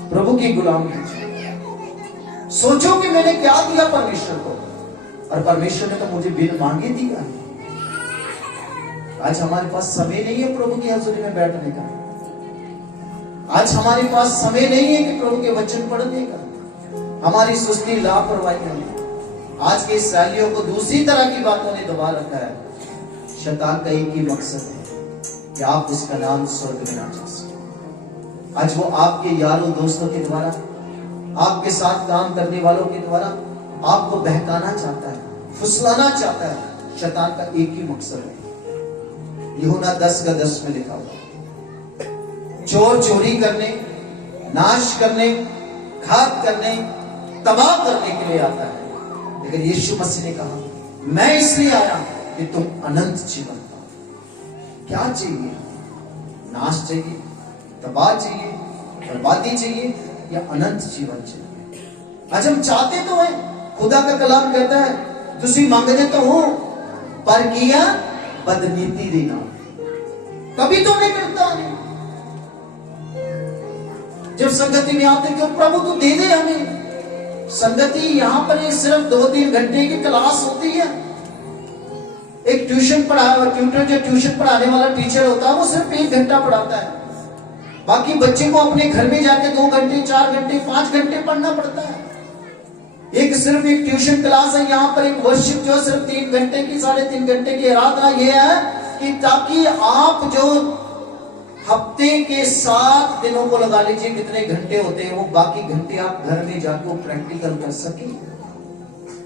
प्रभु की गुलाम कीजिए। सोचो कि मैंने क्या दिया परमेश्वर को, और परमेश्वर ने तो मुझे बिन मांगे दिया। आज हमारे पास समय नहीं है प्रभु की हज़ूरी में बैठने का। आज हमारे पास समय नहीं है कि प्रभु के वचन पढ़ने का। हमारी सुस्ती, लापरवाही ने आज के इस्राएलियों को दूसरी तरह की बातों ने दबा रखा है। शैतान का एक ही मकसद है कि आप उसका नाम स्वर्ग में ना जा सके। आज वो आपके यारों दोस्तों के द्वारा, आपके साथ काम करने वालों के द्वारा आपको बहकाना चाहता है, फुसलाना चाहता है। शैतान का एक ही मकसद है। यूहन्ना 10:10 में लिखा हुआ, चोर चोरी करने, नाश करने, घात करने, तबाह करने के लिए आता है, लेकिन यीशु मसीह ने कहा, मैं इसलिए आया कि तुम अनंत जीवन पाओ। क्या चाहिए? नाश चाहिए, तबाह चाहिए, बर्बादी चाहिए, या अनंत जीवन चाहिए? आज हम चाहते तो हैं, खुदा का कलाम कहता है, तुसी मांगते तो हो, पर किया बदनीति देना, कभी तो नहीं करता। जब संगति में आते कि प्रभु तू दे दे हमें। संगति यहाँ पर सिर्फ 2-3 घंटे की क्लास होती है। एक ट्यूटर जो ट्यूशन पढ़ाने वाला टीचर होता है, वो सिर्फ 1 घंटा पढ़ाता है। बाकी बच्चे को अपने घर में जाके 2 घंटे, 4 घंटे, 5 घंटे पढ़ना पड़ता है। सिर्फ एक ट्यूशन क्लास है। यहाँ पर एक वर्शिप जो सिर्फ 3 घंटे की, 3.5 घंटे की आराधना ये है कि ताकि आप जो हफ्ते के 7 दिनों को लगा लीजिए कितने घंटे होते हैं, वो बाकी घंटे आप घर में जाके वो प्रैक्टिकल कर सके।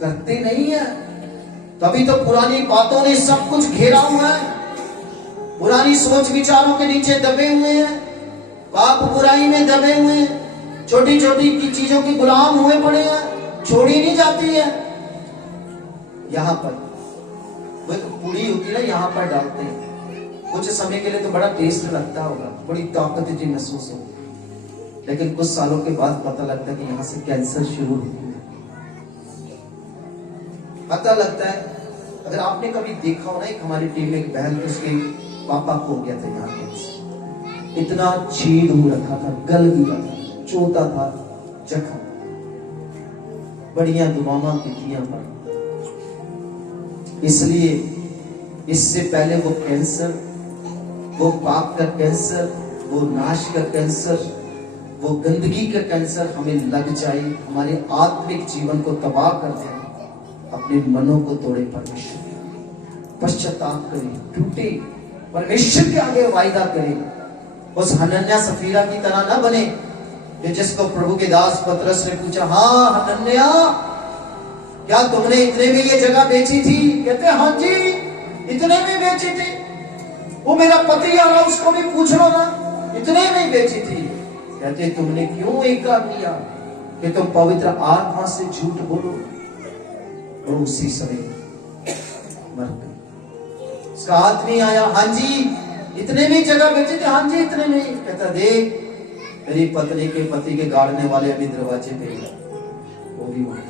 करते नहीं है। तभी तो पुरानी बातों ने सब कुछ घेरा हुआ है। पुरानी सोच विचारों के नीचे दबे हुए हैं, पाप बुराई में दबे हुए हैं, छोटी छोटी की चीजों के गुलाम हुए पड़े हैं, छोड़ी नहीं जाती है। यहाँ पर वो एक पूड़ी होती है ना, यहाँ पर डालते हैं, कुछ समय के लिए तो बड़ा टेस्ट लगता होगा, बड़ी ताकत जी महसूस होगी, लेकिन कुछ सालों के बाद पता लगता है कि यहाँ से कैंसर शुरू होती है। पता लगता है, अगर आपने कभी देखा हो ना, एक हमारी टीम में एक बहन, उसके पापा को हो गया था यहाँ कैंसर, इतना छेद हो रखा था, गल गया था, चोता था, जख्म, बढ़िया दुआमा तिथियां पर। इसलिए इससे पहले वो कैंसर, वो पाप का कैंसर, वो नाश का कैंसर, वो गंदगी का कैंसर हमें लग जाए, हमारे आत्मिक जीवन को तबाह कर दे, अपने मनों को तोड़े परमेश्वर, पश्चाताप करे, टूटे, परमेश्वर के आगे वायदा करे। उस हनन्या सफीरा की तरह ना बने कि जिसको प्रभु के दास पतरस ने पूछा, हाँ हनन्या, क्या तुमने इतने में ये जगह बेची थी? कहते हाँ जी, इतने में बेची थी। वो मेरा पति आ रहा, उसको भी पूछ लो ना, इतने में बेची थी। कहते तुमने क्यों इकरार किया कि तुम पवित्र आत्मा से झूठ बोलो? और उसी समय मर गई। उसका आदमी आया, हाँ जी इतने में जगह बेची थी, हाँ जी इतने में। कहता देख, मेरी पत्नी के पति के गाड़ने वाले अभी दरवाजे पे, वो भी वहां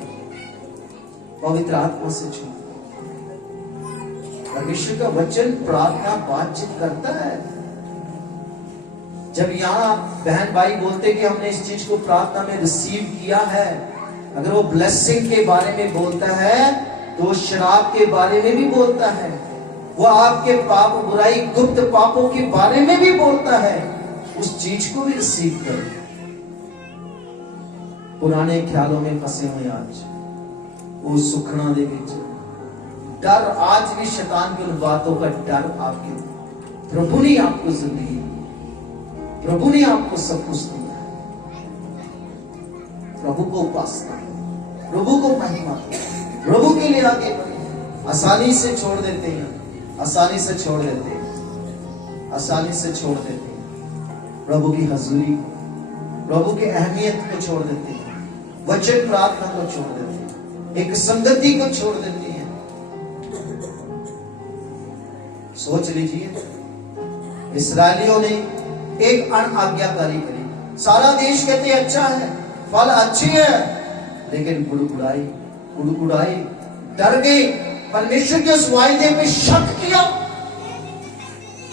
पवित्र आत्मा से झूठ। परमेश्वर का वचन प्रार्थना बातचीत करता है। जब यहाँ बहन भाई बोलते कि हमने इस चीज को प्रार्थना में रिसीव किया है, अगर वो ब्लेसिंग के बारे में बोलता है तो शराब के बारे में भी बोलता है, वो आपके पाप बुराई गुप्त पापों के बारे में भी बोलता है, उस चीज को भी रिसीव करो। पुराने ख्यालों में फंसे हुए आज, वो सुखना दे विच डर, आज भी शैतान की उन बातों का डर आपके, प्रभु ने आपको जिंदगी, प्रभु ने आपको सब कुछ दिया। प्रभु को उपासना, प्रभु को महिमा, प्रभु के लिए आगे बढ़े। आसानी से छोड़ देते हैं, आसानी से छोड़ देते हैं, आसानी से छोड़ देते हैं प्रभु की हजूरी, प्रभु की अहमियत को छोड़ देते हैं, वचन प्रार्थना को छोड़ देते हैं, एक संगति को छोड़ देते हैं। सोच लीजिए, इस्राएलियों ने एक अनाज्ञाकारी करी। सारा देश कहते अच्छा है, फल अच्छी है, लेकिन गुड़गुड़ाई, गुड़गुड़ाई, डर गए, परमेश्वर के उस वायदे पे शक किया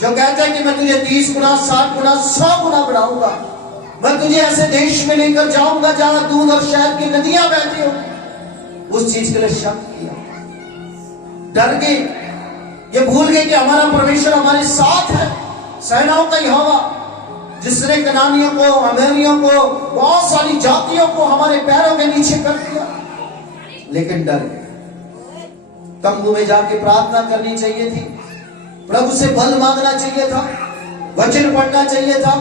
जो कहता है कि मैं तुझे 30 गुना, 60 गुना, 100 गुना बढ़ाऊंगा, मैं तुझे ऐसे देश में लेकर जाऊंगा जहां दूध और शहद की नदियां बहती हो। उस चीज के लिए शक किया, डर गए, ये भूल गए कि हमारा परमेश्वर हमारे साथ है। सेनाओं का यहोवा जिसने कनानियों को, अमेरियों को, बहुत सारी जातियों को हमारे पैरों के नीचे कर दिया, लेकिन डर गए। तंबू में जाके प्रार्थना करनी चाहिए थी, प्रभु से बल मांगना चाहिए था, वचन पढ़ना चाहिए था।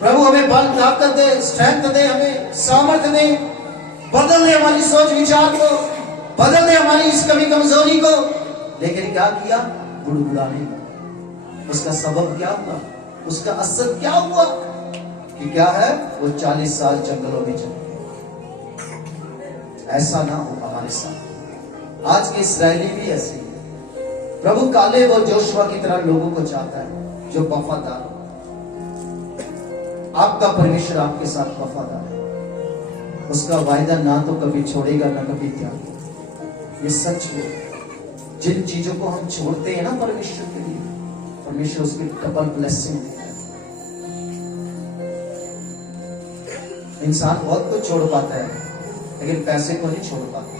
प्रभु हमें बल, ताकत दे, स्ट्रेंथ दे, हमें सामर्थ्य दे, बदल दे हमारी सोच विचार को, बदल दे हमारी इस कमी कमजोरी को। लेकिन क्या किया? गुड़गुड़ाने। उसका सबब क्या हुआ? उसका असर क्या हुआ? कि क्या है? वो 40 साल जंगलों में चले। ऐसा ना हो हमारे साथ। आज के इस्राएली भी ऐसे ही है। प्रभु कालेब और जोशुआ की तरह लोगों को चाहता है जो वफादार हो। आपका परमेश्वर आपके साथ वफादार है, उसका वायदा ना तो कभी छोड़ेगा ना कभी त्यागेगा। ये सच है। जिन चीजों को हम छोड़ते हैं ना परमेश्वर के लिए, परमेश्वर उसकी डबल ब्लेसिंग देता है। इंसान बहुत कुछ छोड़ पाता है, लेकिन पैसे को नहीं छोड़ पाता।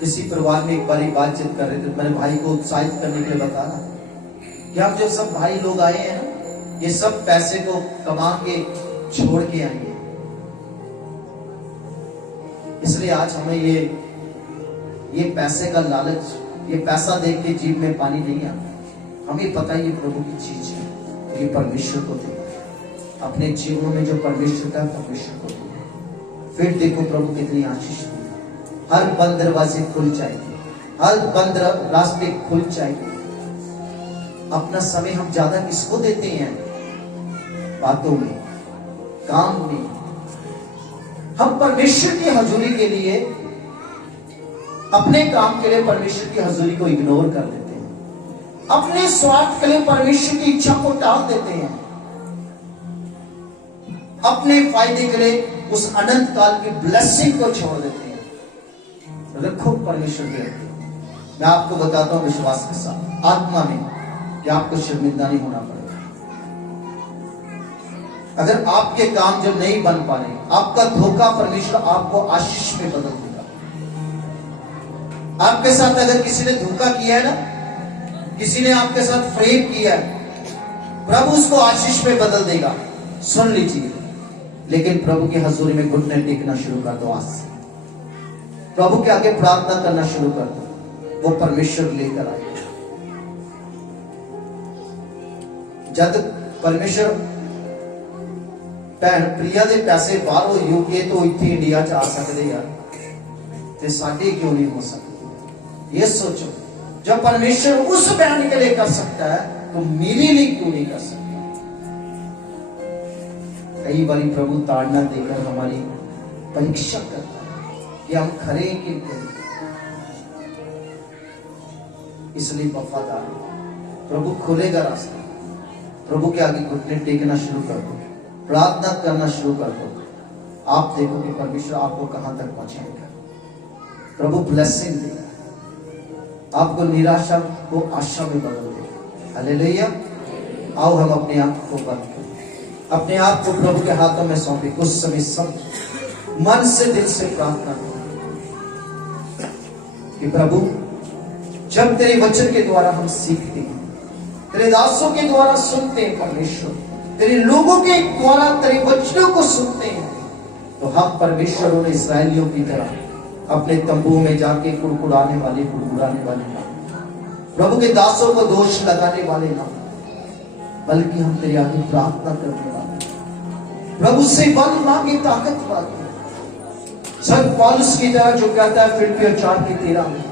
किसी परिवार में एक बारी बातचीत कर रहे थे, मैंने भाई को उत्साहित करने के लिए बताया कि आप जो सब भाई लोग आए हैं ना, ये सब पैसे को कमा के छोड़ के आए हैं। इसलिए आज हमें ये पैसे का लालच, ये पैसा देख के जीभ में पानी नहीं आता। हमें पता है ये प्रभु की चीज है, ये परमेश्वर को देना है। अपने जीवन में जो परमेश्वर का, परमेश्वर को देना। फिर देखो प्रभु कितनी आशीष दी। हर बंद दरवाजे खुल जाएंगे, हर बंद रास्ते खुल जाएंगे। अपना समय हम ज्यादा किसको देते हैं? बातों में, काम में। हम परमेश्वर की हजूरी के लिए, अपने काम के लिए परमेश्वर की हजूरी को इग्नोर कर देते हैं। अपने स्वार्थ के लिए परमेश्वर की इच्छा को टाल देते हैं। अपने फायदे के लिए उस अनंत काल की ब्लेसिंग को छोड़ देते हैं। रखो परमेश्वर के लिए। मैं आपको बताता हूं विश्वास के साथ, आत्मा में, कि आपको शर्मिंदा नहीं होना पड़ेगा। अगर आपके काम जो नहीं बन पा रहे, आपका धोखा परमेश्वर आपको आशीष में बदल देगा। आपके साथ अगर किसी ने धोखा किया है ना, किसी ने आपके साथ फ्रेब किया है, प्रभु उसको आशीष में बदल देगा। सुन लीजिए, लेकिन प्रभु की हजूरी में घुटने टेकना शुरू कर दो। आज से प्रभु के आगे प्रार्थना करना शुरू कर दो, वो परमेश्वर लेकर आए। जब परमेश्वर भैन प्रिया दे पैसे बाहरों यूके तो इतने इंडिया च आ सकते यार, ते साडी क्यों नहीं हो सकती? ये सोचो, जब परमेश्वर उस बहन के लिए कर सकता है तो मेरे लिए क्यों नहीं कर सकता? कई बार प्रभु ताड़ना देकर हमारी परीक्षा करता है कि हम खरे कि नहीं। इसलिए वफादार प्रभु खोलेगा रास्ता। प्रभु के आगे घुटने टेकना शुरू कर दो, प्रार्थना करना शुरू कर दो। आप देखो कि परमेश्वर आपको कहां तक पहुंचाएगा। प्रभु ब्लेसिंग देगा, आपको निराशा को आशा में बदल देगा। हालेलुया। आओ हम अपने आप को बंद करें, अपने आप को प्रभु के हाथों में सौंपे। कुछ समय सब मन से दिल से प्रार्थना करें कि प्रभु, जब तेरे वचन के द्वारा हम सीखते हैं, तेरे दासों के द्वारा सुनते हैं परमेश्वर, तेरे लोगों के द्वारा तेरे वचनों को सुनते हैं, तो हम परमेश्वर उन इस्राएलियों की तरह अपने तंबू में जाके कुड़कुड़ाने वाले, गुड़गुड़ाने वाले ना, प्रभु के दासों को दोष लगाने वाले ना, बल्कि हम तेरे आगे प्रार्थना करने वाले, प्रभु से बल मांगे, ताकत मांगे। संत पौलुस की तरह जो कहता है फिलिप्पियों 4:13 में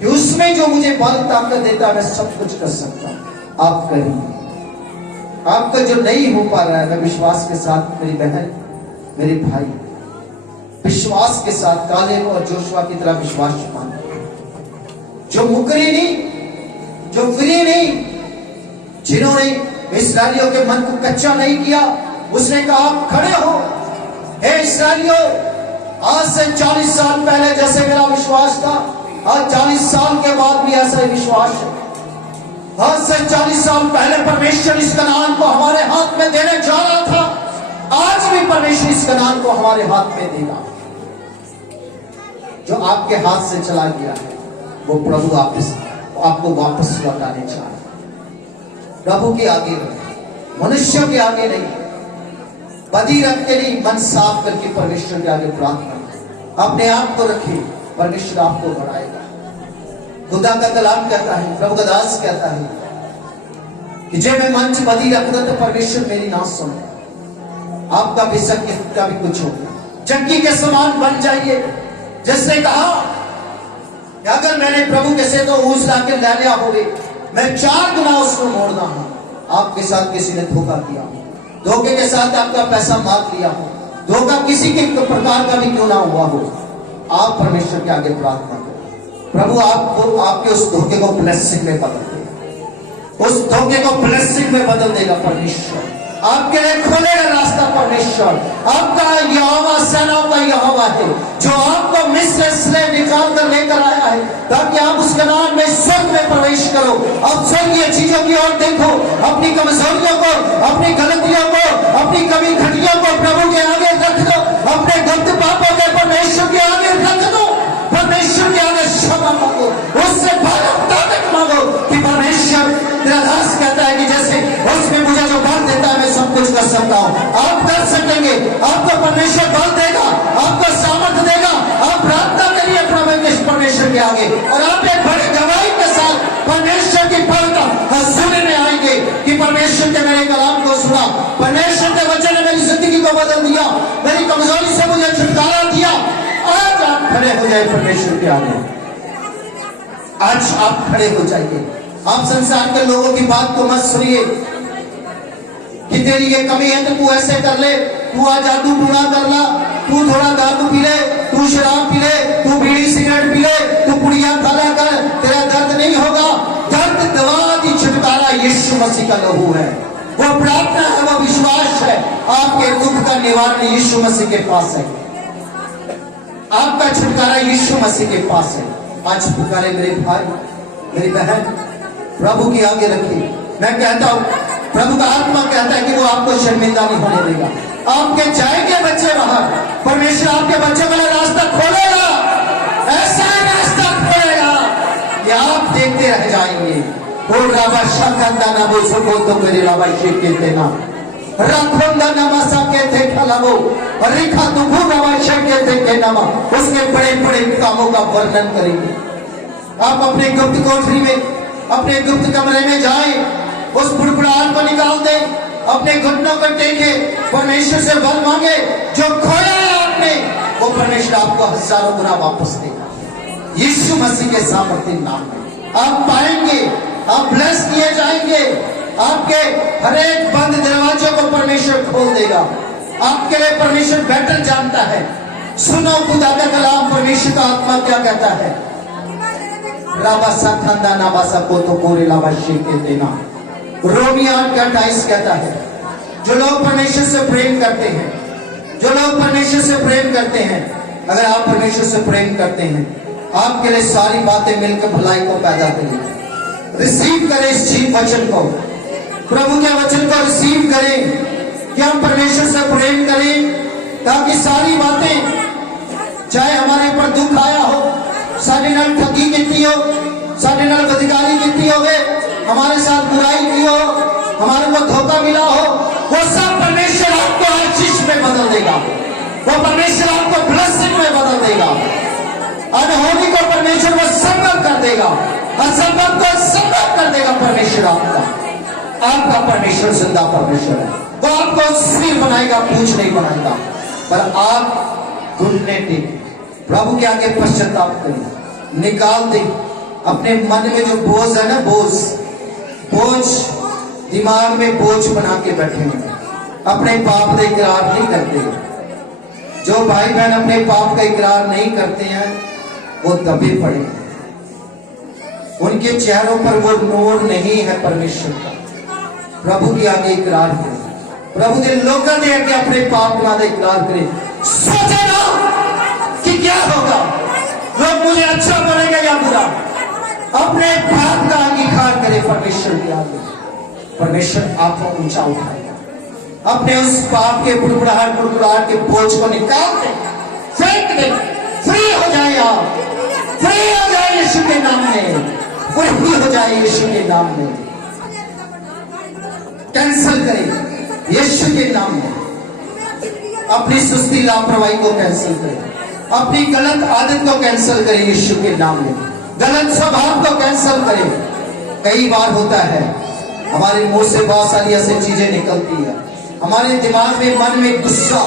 कि उसमें जो मुझे बल ताकत देता है, मैं सब कुछ कर सकता हूं। आप करिए। आपका जो नहीं हो पा रहा है, मैं विश्वास के साथ मेरी बहन, मेरे भाई, विश्वास के साथ कालेब और जोशुआ की तरह विश्वास माने, जो मुकरी नहीं, जो फिरे नहीं, जिन्होंने इस्राएलियों के मन को कच्चा नहीं किया। उसने कहा आप खड़े हो, हे इस्राएलियों, आज से 40 साल पहले जैसे मेरा विश्वास था, आज 40 साल के बाद भी ऐसा ही विश्वास है। आज से 40 साल पहले परमेश्वर इस कनान को हमारे हाथ में देने जा रहा था, आज भी परमेश्वर इस कनान को हमारे हाथ में देगा। जो आपके हाथ से चला गया है, वो प्रभु आपको वापस लौटाने चाह रहा है। प्रभु के आगे नहीं, मनुष्य के आगे नहीं, बदी रख के नहीं, मन साफ करके परमेश्वर के आगे प्रार्थना, अपने आप को रखिए, परमेश्वर आपको बढ़ाएगा। खुदा का कलाम कहता है, प्रभु का दास कहता है कि जब मैं मन च बदी रखूंगा तो परमेश्वर मेरी ना सुने। आपका बेशक कितना भी कुछ हो, चक्की के समान बन जाइए। जिसने कहा कि अगर मैंने प्रभु के से तो ऊस लाके ले लिया होवे, मैं 4 गुना उसको मोड़ना हूं। आपके साथ किसी ने धोखा किया हो, धोखे के साथ आपका पैसा मार लिया हो, धोखा किसी के प्रकार का भी क्यों ना हुआ हो, आप परमेश्वर के आगे प्रार्थना करें। प्रभु आपको आपके उस धोखे को ब्लेसिंग में बदल देगा, उस धोखे को ब्लेसिंग में बदल देगा परमेश्वर। आपके लिए खोलेगा रास्ता परमेश्वर। आपका यहोवा सेनाओं का यहोवा है, जो आपको मिस्र से निकाल कर लेकर आया है, ताकि आप उस कनान में स्वर्ग में प्रवेश करो। अब स्वर्गीय चीजों की ओर देखो, अपनी कमजोरियों को, अपनी गलतियों को, अपनी कमी घटियों को प्रभु के आगे रख दो, अपने गलत पापों के परमेश्वर के आगे रख दो, परमेश्वर के आगे क्षमा मांगो, उससे ताकत मांगो कि परमेश्वर, तेरा दास कहता है कि जैसे उसमें मुझे जो बल देता है मैं सब कुछ कर सकता हूं। आप कर सकेंगे, आपको परमेश्वर बल देगा, आपको सामर्थ्य देगा। आप प्रार्थना करिए परमेश्वर के आगे, और आप एक बड़ी गवाही के साथ परमेश्वर की पलक हजूरी में आएंगे कि परमेश्वर के मेरे कलाम को सुना, परमेश्वर के वचन ने मेरी जिंदगी को बदल दिया, मेरी कमजोरी से मुझे छुटकारा दिया। आज आप खड़े हो जाए परमेश्वर के आगे, आज आप खड़े हो जाइए। आप संसार के लोगों की बात को मत सुनिए कि तेरी ये कमी है तो तू ऐसे कर ले, तू आज जादू टूना कर ला, तू थोड़ा दारू पी ले, तू शराब पी ले, तू बीड़ी सिगरेट पी ले, तू पुड़िया खा ले कर, तेरा दर्द नहीं होगा। दर्द दवा की छुटकारा यीशु मसीह का लहू है, वो प्रार्थना है, वो विश्वास है। आपके दुख का निवारण यीशु मसीह के पास है, आपका छुटकारा यीशु मसीह के पास है। आज पुकारे मेरे भाई, मेरी बहन, प्रभु की आगे रखिए। मैं कहता हूं, प्रभु का आत्मा कहता है कि वो आपको शर्मिंदा नहीं होने देगा। आपके जाएंगे बच्चे बाहर, परमेश्वर आपके बच्चे वाला रास्ता खोलेगा, ऐसा रास्ता खोलेगा कि आप देखते रह जाएंगे। वो राबा शब्द ना वो सुबह तो मेरे राबा शेख कहते ना, रखोंदा नमासा कहते खलावो रिखा दुखू नमाशा कहते के नमा उसके बड़े बड़े कामों का वर्णन करेंगे। आप अपने गुप्त कोठरी में, अपने गुप्त कमरे में जाएं, उस बुड़बुड़ाहट को निकाल दें, अपने घुटनों को टेके, परमेश्वर से बल मांगे। जो खोया है आपने, वो परमेश्वर आपको हजारों गुना वापस देगा यीशु मसीह के सामर्थ्य नाम में। आप पाएंगे, आप ब्लेस किए जाएंगे। आपके हर एक बंद दरवाजों को परमेश्वर खोल देगा। आपके लिए परमेश्वर बेटर जानता है। सुनो खुदा का कलाम, परमेश्वर का आत्मा क्या कहता है। राबासा खंदा नाबासा को तो कोरे लाबाशी के देना। रोमियो 8:28 कहता है, जो लोग परमेश्वर से प्रेम करते हैं, जो लोग परमेश्वर से प्रेम करते हैं, अगर आप परमेश्वर से प्रेम करते हैं, आपके लिए सारी बातें मिलकर भलाई को पैदा करेंगी। रिसीव करें इस जीव वचन को, प्रभु के वचन को रिसीव करें कि हम परमेश्वर से प्रेम करें, ताकि सारी बातें, चाहे हमारे ऊपर दुख आया हो, साढ़े नाल ठगी की हो, साढ़े नाल बदकारी की हो, हमारे साथ बुराई की हो, हमारे को धोखा मिला हो, वो सब परमेश्वर आपको हर चीज में बदल देगा। वो परमेश्वर आपको ब्लेसिंग में बदल देगा। अनहोनी को परमेश्वर वो संभव कर देगा, असंभव को संभव कर देगा। परमेश्वर आपका परमेश्वर जिंदा परमेश्वर है। वो आपको सिर बनाएगा, पूछ नहीं बनाएगा। पर आप घुटने टेक, प्रभु के आगे पश्चाताप करें, निकाल दें अपने मन में जो बोझ है ना, बोझ दिमाग में बोझ बना के बैठे हैं, अपने पाप का इकरार नहीं करते। जो भाई बहन अपने पाप का इकरार नहीं करते हैं, वो दबे पड़े हैं। उनके चेहरों पर वो नूर नहीं है परमेश्वर का। प्रभु के आगे इकरार करें, प्रभु के लोगों के आगे अपने पाप का इकरार करें। सोचे ना कि क्या होगा, लोग मुझे अच्छा बोलेंगे या बुरा। अपने पाप का अंगीकार करें परमेश्वर के आगे, परमेश्वर आपको ऊंचा उठाएगा। अपने उस पाप के बुड़बुड़ाहट के बोझ को निकाल दें, फेंक दें, फ्री हो जाए। आप फ्री हो जाए यीशु के नाम में, फ्री हो जाए यीशु के नाम में। कैंसल करें यीशु के नाम में। अपनी सुस्ती लापरवाही को कैंसिल करें, अपनी गलत आदत को कैंसिल करें यीशु के नाम में। गलत स्वभाव को कैंसिल करें। कई बार होता है हमारे मुंह से बहुत सारी ऐसी चीजें निकलती है, हमारे दिमाग में, मन में गुस्सा,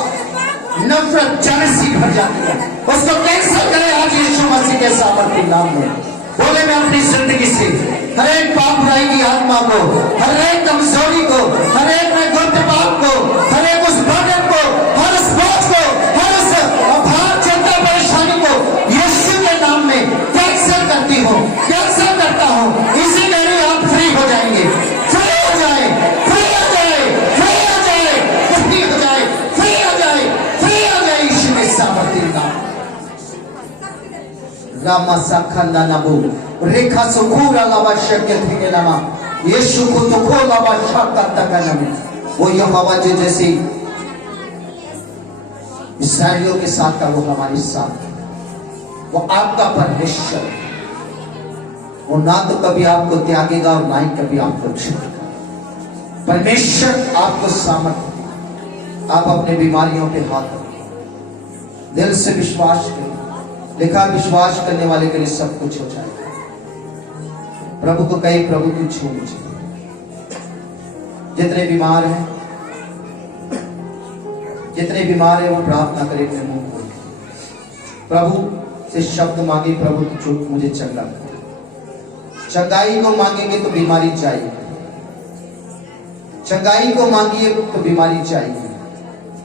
नफरत, जेलसी भर जाती है। उसको कैंसिल करें आज यीशु मसीह के सामर्थ्य नाम में। बोले मैं अपनी जिंदगी से हर एक पाप बुराई की आत्मा को, हर एक कमजोरी को, हर एक में गुप्त पाप को, हर एक उस बर्डन को, हर उस बोझ को, हर उस अभाव, चिंता, परेशानी को यीशु के नाम में कैंसिल करती हूँ, कैंसिल करता हूँ। इसी घड़ी आप फ्री हो जाएंगे। फ्री हो जाए, फ्री हो जाए, फ्री हो जाए, फ्री हो जाए, फ्री हो जाए, फ्री हो जाए यीशु के सामर्थ्य नाम। रामा साखंदा नबू रेखा सुखूरा लावा शक्य थे नामा यीशु को तो खो लावा शक्का तक नबी। वो यहोवा जो जैसे इस्राएलियों के साथ था, वो हमारे साथ, वो आपका परमेश्वर, वो ना तो कभी आपको त्यागेगा और ना ही कभी आपको छोड़ेगा। परमेश्वर आपको सामर्थ्य। आप अपने बीमारियों पे हाथ रखें, दिल से विश्वास करें। लिखा विश्वास करने वाले के लिए सब कुछ हो जाएगा। प्रभु को कहे, प्रभु तू छू मुझे। जितने बीमार हैं, जितने बीमार हैं, वो प्रार्थना करें अपने मुंह खोल। प्रभु से शब्द मांगे, प्रभु तू मुझे चंगा कर। चंगाई को मांगेंगे तो बीमारी जाएगी, चंगाई को मांगिए तो बीमारी जाएगी।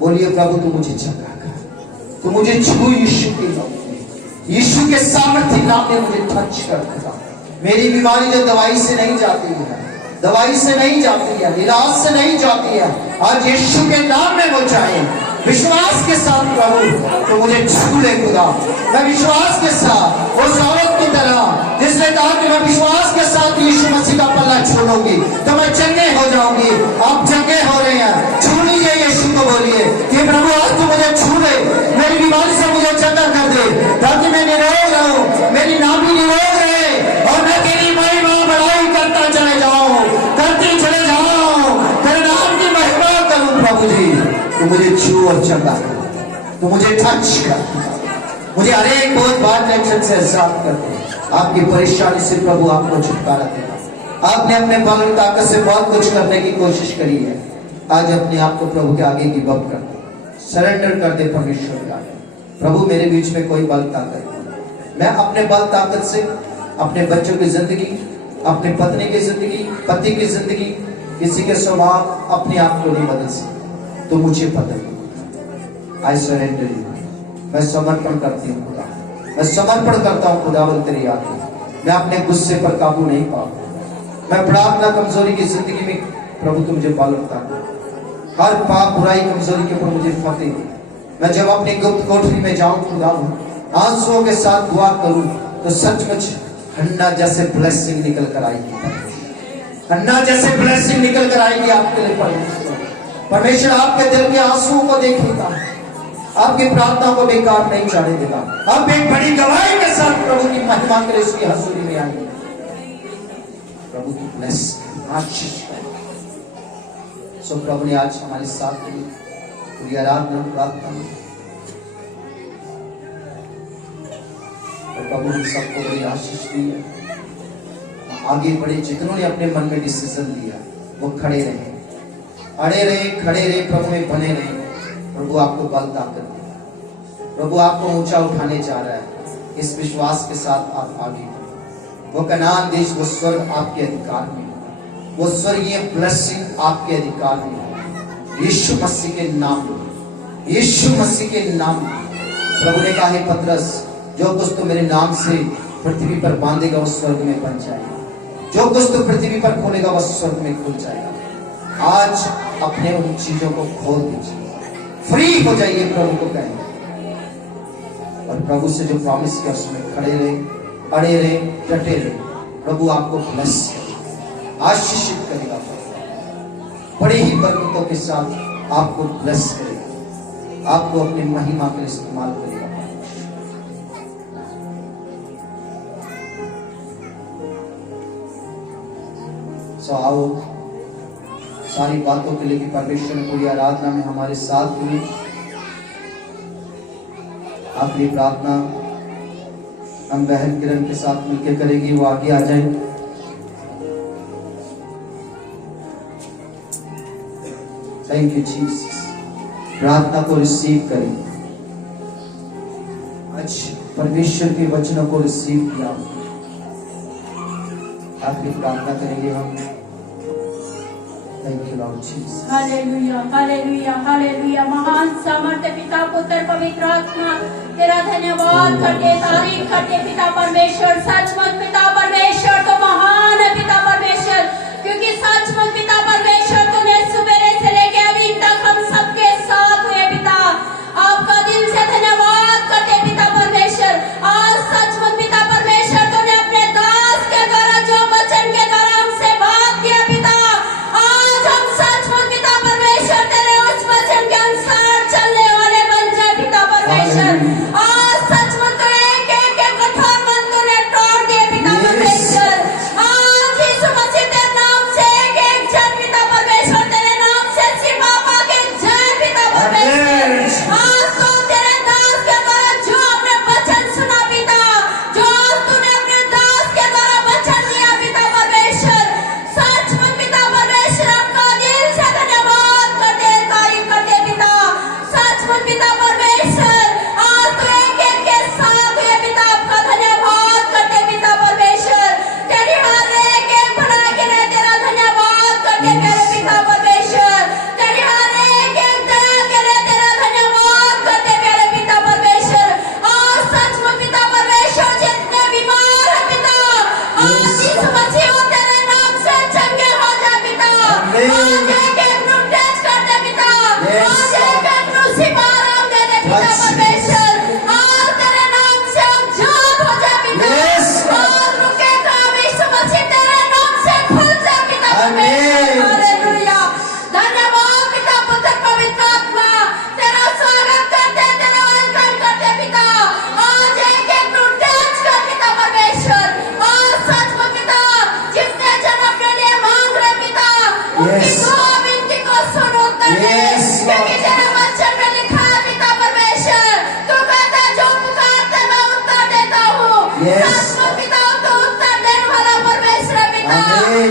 बोलिए प्रभु तू मुझे चंगा कर, तू मुझे छू यीशु के नाम में, यीशु के सामर्थ्य नाम में मुझे टच कर देगा। मेरी बीमारी जो दवाई से नहीं जाती है, दवाई से नहीं जाती है, इलाज से नहीं जाती है, आज यीशु के नाम में वो जाए विश्वास के साथ। प्रभु तो मुझे छू ले खुदा। मैं विश्वास के साथ उस औरत की तरह जिसने कहा कि मैं विश्वास के साथ यीशु मसीह का पल्ला छोड़ूंगी तो मैं चंगे हो जाऊंगी। आप चंगे हो रहे हैं, छू लीजिए यीशु को, बोलिए कि प्रभु आज तू मुझे छू ले, मेरी बीमारी से मुझे चंगा कर दे, ताकि मैं निरोग रहूं, मेरी नाभि निरोग रहे और मैं तेरी महिमा बड़ाई करता चले जाऊं, करती चले जाऊं, तेरे नाम की महिमा करूं। छू और चंगा कर, तो मुझे टच कर, मुझे हर एक बहुत बार टेंशन से आजाद कर दे। आपकी परेशानी से प्रभु आपको छुटकारा देगा। आपने अपने बल और ताकत से बहुत कुछ करने की कोशिश करी है, आज अपने आप को प्रभु के आगे गिव अप कर दे, सरेंडर कर दे परमेश्वर के आगे। प्रभु मेरे बीच में कोई बल ताकत नहीं, मैं अपने बल ताकत से अपने बच्चों की जिंदगी, अपने पत्नी की जिंदगी, पति की जिंदगी, किसी के स्वभाव अपने आप को नहीं बदल सकते, तो मुझे पता। आई सरेंडर यू, मैं समर्पण करती हूँ खुदा, मैं समर्पण करता हूँ खुदावंद तेरी आगे। मैं अपने गुस्से पर काबू नहीं पाऊंगा, मैं प्रार्थना कमजोरी की जिंदगी में प्रभु तुम मुझे पालता, हर पाप बुराई कमजोरी के ऊपर मुझे फतेह दे। मैं जब अपनी गुप्त कोठरी में जाऊं खुदावंद, आंसुओं के साथ दुआ करूं, तो सचमुच हन्ना जैसे ब्लेसिंग निकल कर आएगी, हन्ना जैसे ब्लेसिंग निकल कर आएगी आपके लिए। परमेश्वर आपके दिल के आंसुओं को देखेगा, आपकी प्रार्थना को बेकार नहीं जाने देगा। आप एक बड़ी गवाही के साथ प्रभु की महिमा के लिए उसकी हजूरी में आएंगे। प्रभु की ब्लेस आशीष करें। सो प्रभु ने आज हमारे साथ पूरी आराधना प्रार्थना में, और प्रभु ने सबको बड़ी आशीष दी है। आगे बढ़े, जितनों ने अपने मन में डिसीजन लिया वो खड़े रहे, अड़े रहे, खड़े रहे, प्रभु में बने रहे। प्रभु आपको बल ताकत दे, प्रभु आपको ऊंचा उठाने जा रहा है। इस विश्वास के साथ आप आगे बढ़ो। वो कनान देश, वो स्वर्ग आपके अधिकार में होगा, वो स्वर्गीय ब्लेसिंग आपके अधिकार में होगा। यीशु मसीह के नाम में, यीशु मसीह के नाम में। प्रभु ने कहा है पतरस, जो कुछ तो मेरे नाम से पृथ्वी पर बांधेगा वो स्वर्ग में बन जाएगा, जो कुछ तो पृथ्वी पर खोलेगा वह स्वर्ग में खुल जाएगा। आज अपने उन चीजों को खोल दीजिए, फ्री हो जाइए, प्रभु को कहें, और प्रभु से जो प्रॉमिस किया उसमें खड़े रहे, अड़े रहे, डटे रहे। प्रभु आपको ब्लेस करेगा, आशीषित करेगा, बड़ी ही बरकतों के साथ आपको ब्लेस करेगा, आपको अपनी महिमा के लिए इस्तेमाल करेगा। सो आओ, सारी बातों के लिए कि परमेश्वर ने पूरी आराधना में हमारे साथ हुए। आखिरी प्रार्थना हम बहन किरण के साथ मिलकर करेंगे, वो आगे आ जाए। Thank you Jesus. प्रार्थना को रिसीव करें। आज परमेश्वर के वचनों को रिसीव किया, आखिरी प्रार्थना करेंगे हम। Thank you, Lord Jesus. Hallelujah, hallelujah, hallelujah. महान सामर्थ्य पिता, पुत्र, पवित्र आत्मा, तेरा धन्यवाद करते, तारीफ करते पिता परमेश्वर। सचमुच पिता परमेश्वर तो महान है पिता परमेश्वर, क्योंकि सचमुच पिता परमेश्वर तूने सुबह से लेके अभी तक हम सबके साथ हुए पिता। आपका दिल से धन्यवाद करते पिता परमेश्वर। आज सचमुच पिता परमेश्वर तूने अपने दास के द्वारा जो वचन के द्वारा हमसे बात किया पिता, आज हम सचमुच पिता परमेश्वर तेरे उस वचन के अनुसार चलने वाले बन जाए पिता परमेश्वर। आज सचमुच तो एक एक कठोर मन तूने तोड़ दिए पिता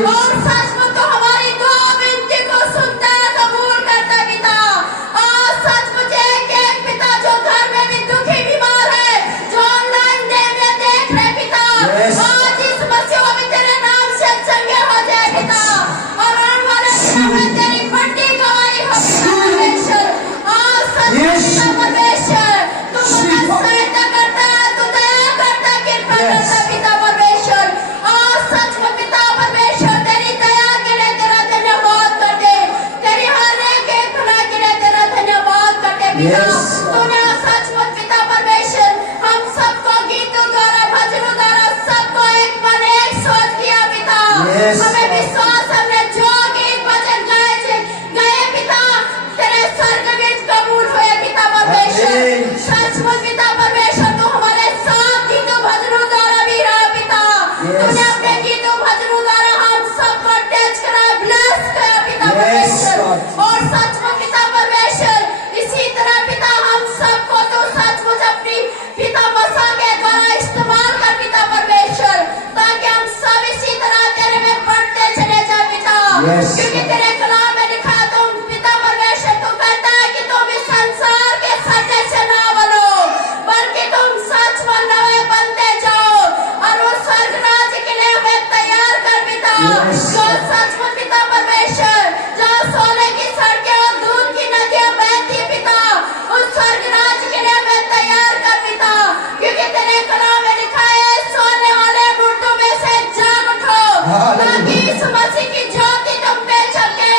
और सचमुच तो हमारी दुआ विनती को सुनता है, कबूल करता है पिता। और सचमुच एक एक पिता जो घर में भी दुखी बीमार है, जो ऑनलाइन में देख रहे पिता, आज इस मसीह में तेरे नाम से चंगे हो जाए पिता। और आने वाले दिनों में तेरी बड़ी गवाही हो पिता परमेश्वर। और सचमुच पिता परमेश्वर तू मदद सहायता करता है, तू दया करता है, कृपा करता है पिता परमेश्वर। और सचमुच पिता परमेश्वर तेरी दया के लिए तेरा धन्यवाद करते, तेरी हर एक भला के लिए तेरा धन्यवाद करते पिता। तूने सचमुच पिता परमेश्वर हम सबको गीतों द्वारा, भजनों द्वारा सबको एक मन एक सोच किया पिता। हमें विश्वास, हमने जो गीत भजन गए पिता, तेरे स्वर्ग में कबूल हुए पिता परमेश्वर। सचमुच पिता परमेश्वर तू हमारे साथ गीतों भजनों द्वारा भी रहा पिता। तूने अपने गीतों भजनों द्वारा हम सबको टच करा, ब्लेस किया पिता परमेश्वर। और सचमुच पिता परमेश्वर इसी तरह पिता हम सबको तो सचमुच अपनी पिता मसा के द्वारा इस्तेमाल कर पिता परमेश्वर, ताकि हम सब इसी तरह तेरे में बढ़ते चले जाए पिता। क्योंकि तेरे कलाम में लिखा तुम पिता परमेश्वर तू कहता है कि तुम इस संसार के सत्य से ना बनो, बल्कि तुम सच में नए बनते जाओ और उस स्वर्ग राज्य के लिए हमें तैयार कर पिता। जो सचमुच पिता परमेश्वर जहाँ सोने की सड़कें और दूध की नदियां बहती पिता, उस स्वर्ग राज्य के लिए हमें तैयार कर पिता। क्योंकि तेरे कलाम में लिखा है सोने वाले मुर्दों में से जाग उठो, ताकि इस मसीह की ज्योति तुम पे चमके।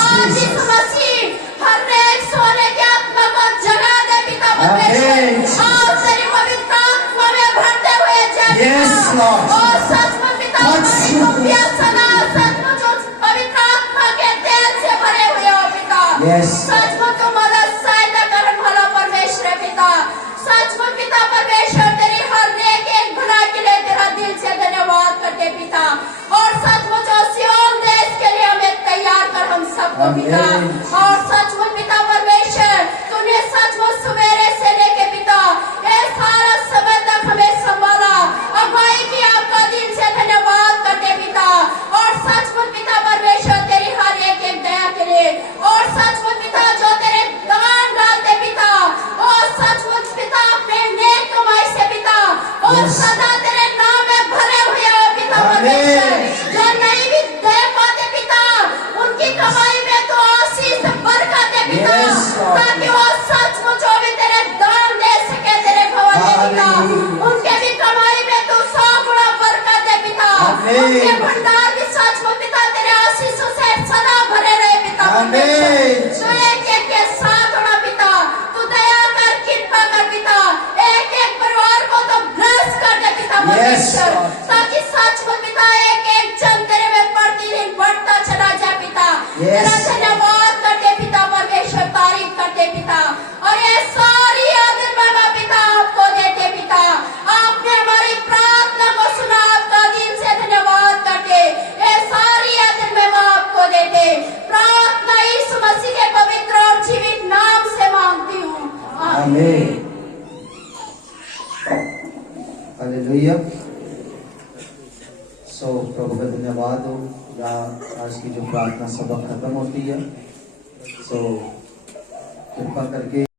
आज इस मसीह हर एक सोने की आत्मा को जगा दे पिता परमेश्वर। और तेरी पवित्र आत्मा में भरते हुए जाए पिता। और सचमुच पिता हमारी कुटिया सदा सचमुच उस पवित्र आत्मा के तेल से भरे हुए हो पिता। सचमुच तो मदद सहायता कर भला परमेश्वर है पिता। सचमुच पिता परमेश्वर तेरी हर एक भला के लिए तेरा दिल से धन्यवाद करते पिता। और सचमुच सियोन देश के लिए हमें तैयार कर हम सबको पिता। और सचमुच पिता परमेश्वर तूने सचमुच सवेरे से लेके पिता ये सारा समय तक हमें संभाला, अगुवाई की, आपका दिल से धन्यवाद करते पिता। और सचमुच पिता परमेश्वर तेरी हर एक दया के लिए। और सचमुच पिता जो तेरे गान गाते पिता, और सचमुच पिता अपने नेक कमाई से पिता, और सदा तेरे नाम में भरे हुए हो पिता परमेश्वर। जो नहीं भी दे पाते पिता, उनकी कमाई में तो आशीष बरकत दे पिता, ताकि वो सचमुच जो भी तेरे दान दे सके तेरे भवन में पिता, उनके भी कमाई में तो 100 गुना बरकत दे पिता। उनके भंडार भी सचमुच पिता तेरे आशीषों से सदा भरे रहे पिता परमेश्वर। तो एक के साथ होना पिता, तू दया कर, कृपा कर पिता। एक परिवार को तो ब्लेस कर दे पिता परमेश्वर, ताकि सचमुच पिता एक जन तेरे में प्रतिदिन बढ़ता चला जाए पिता। तेरा धन्यवाद करते पिता परमेश्वर, तारीफ करते पिता। और ये सारी आदर महिमा पिता आपको देते पिता। आपने हमारी प्रार्थना को सुना, आपका दिल से धन्यवाद करते। ये सारी आदर महिमा आपको देते। प्रार्थना यीशु मसीह के पवित्र और जीवित नाम से मांगती हूँ, आमीन। हालेलुया। प्रभु का धन्यवाद हो। आज की जो प्रार्थना सभा खत्म होती है, कृपा करके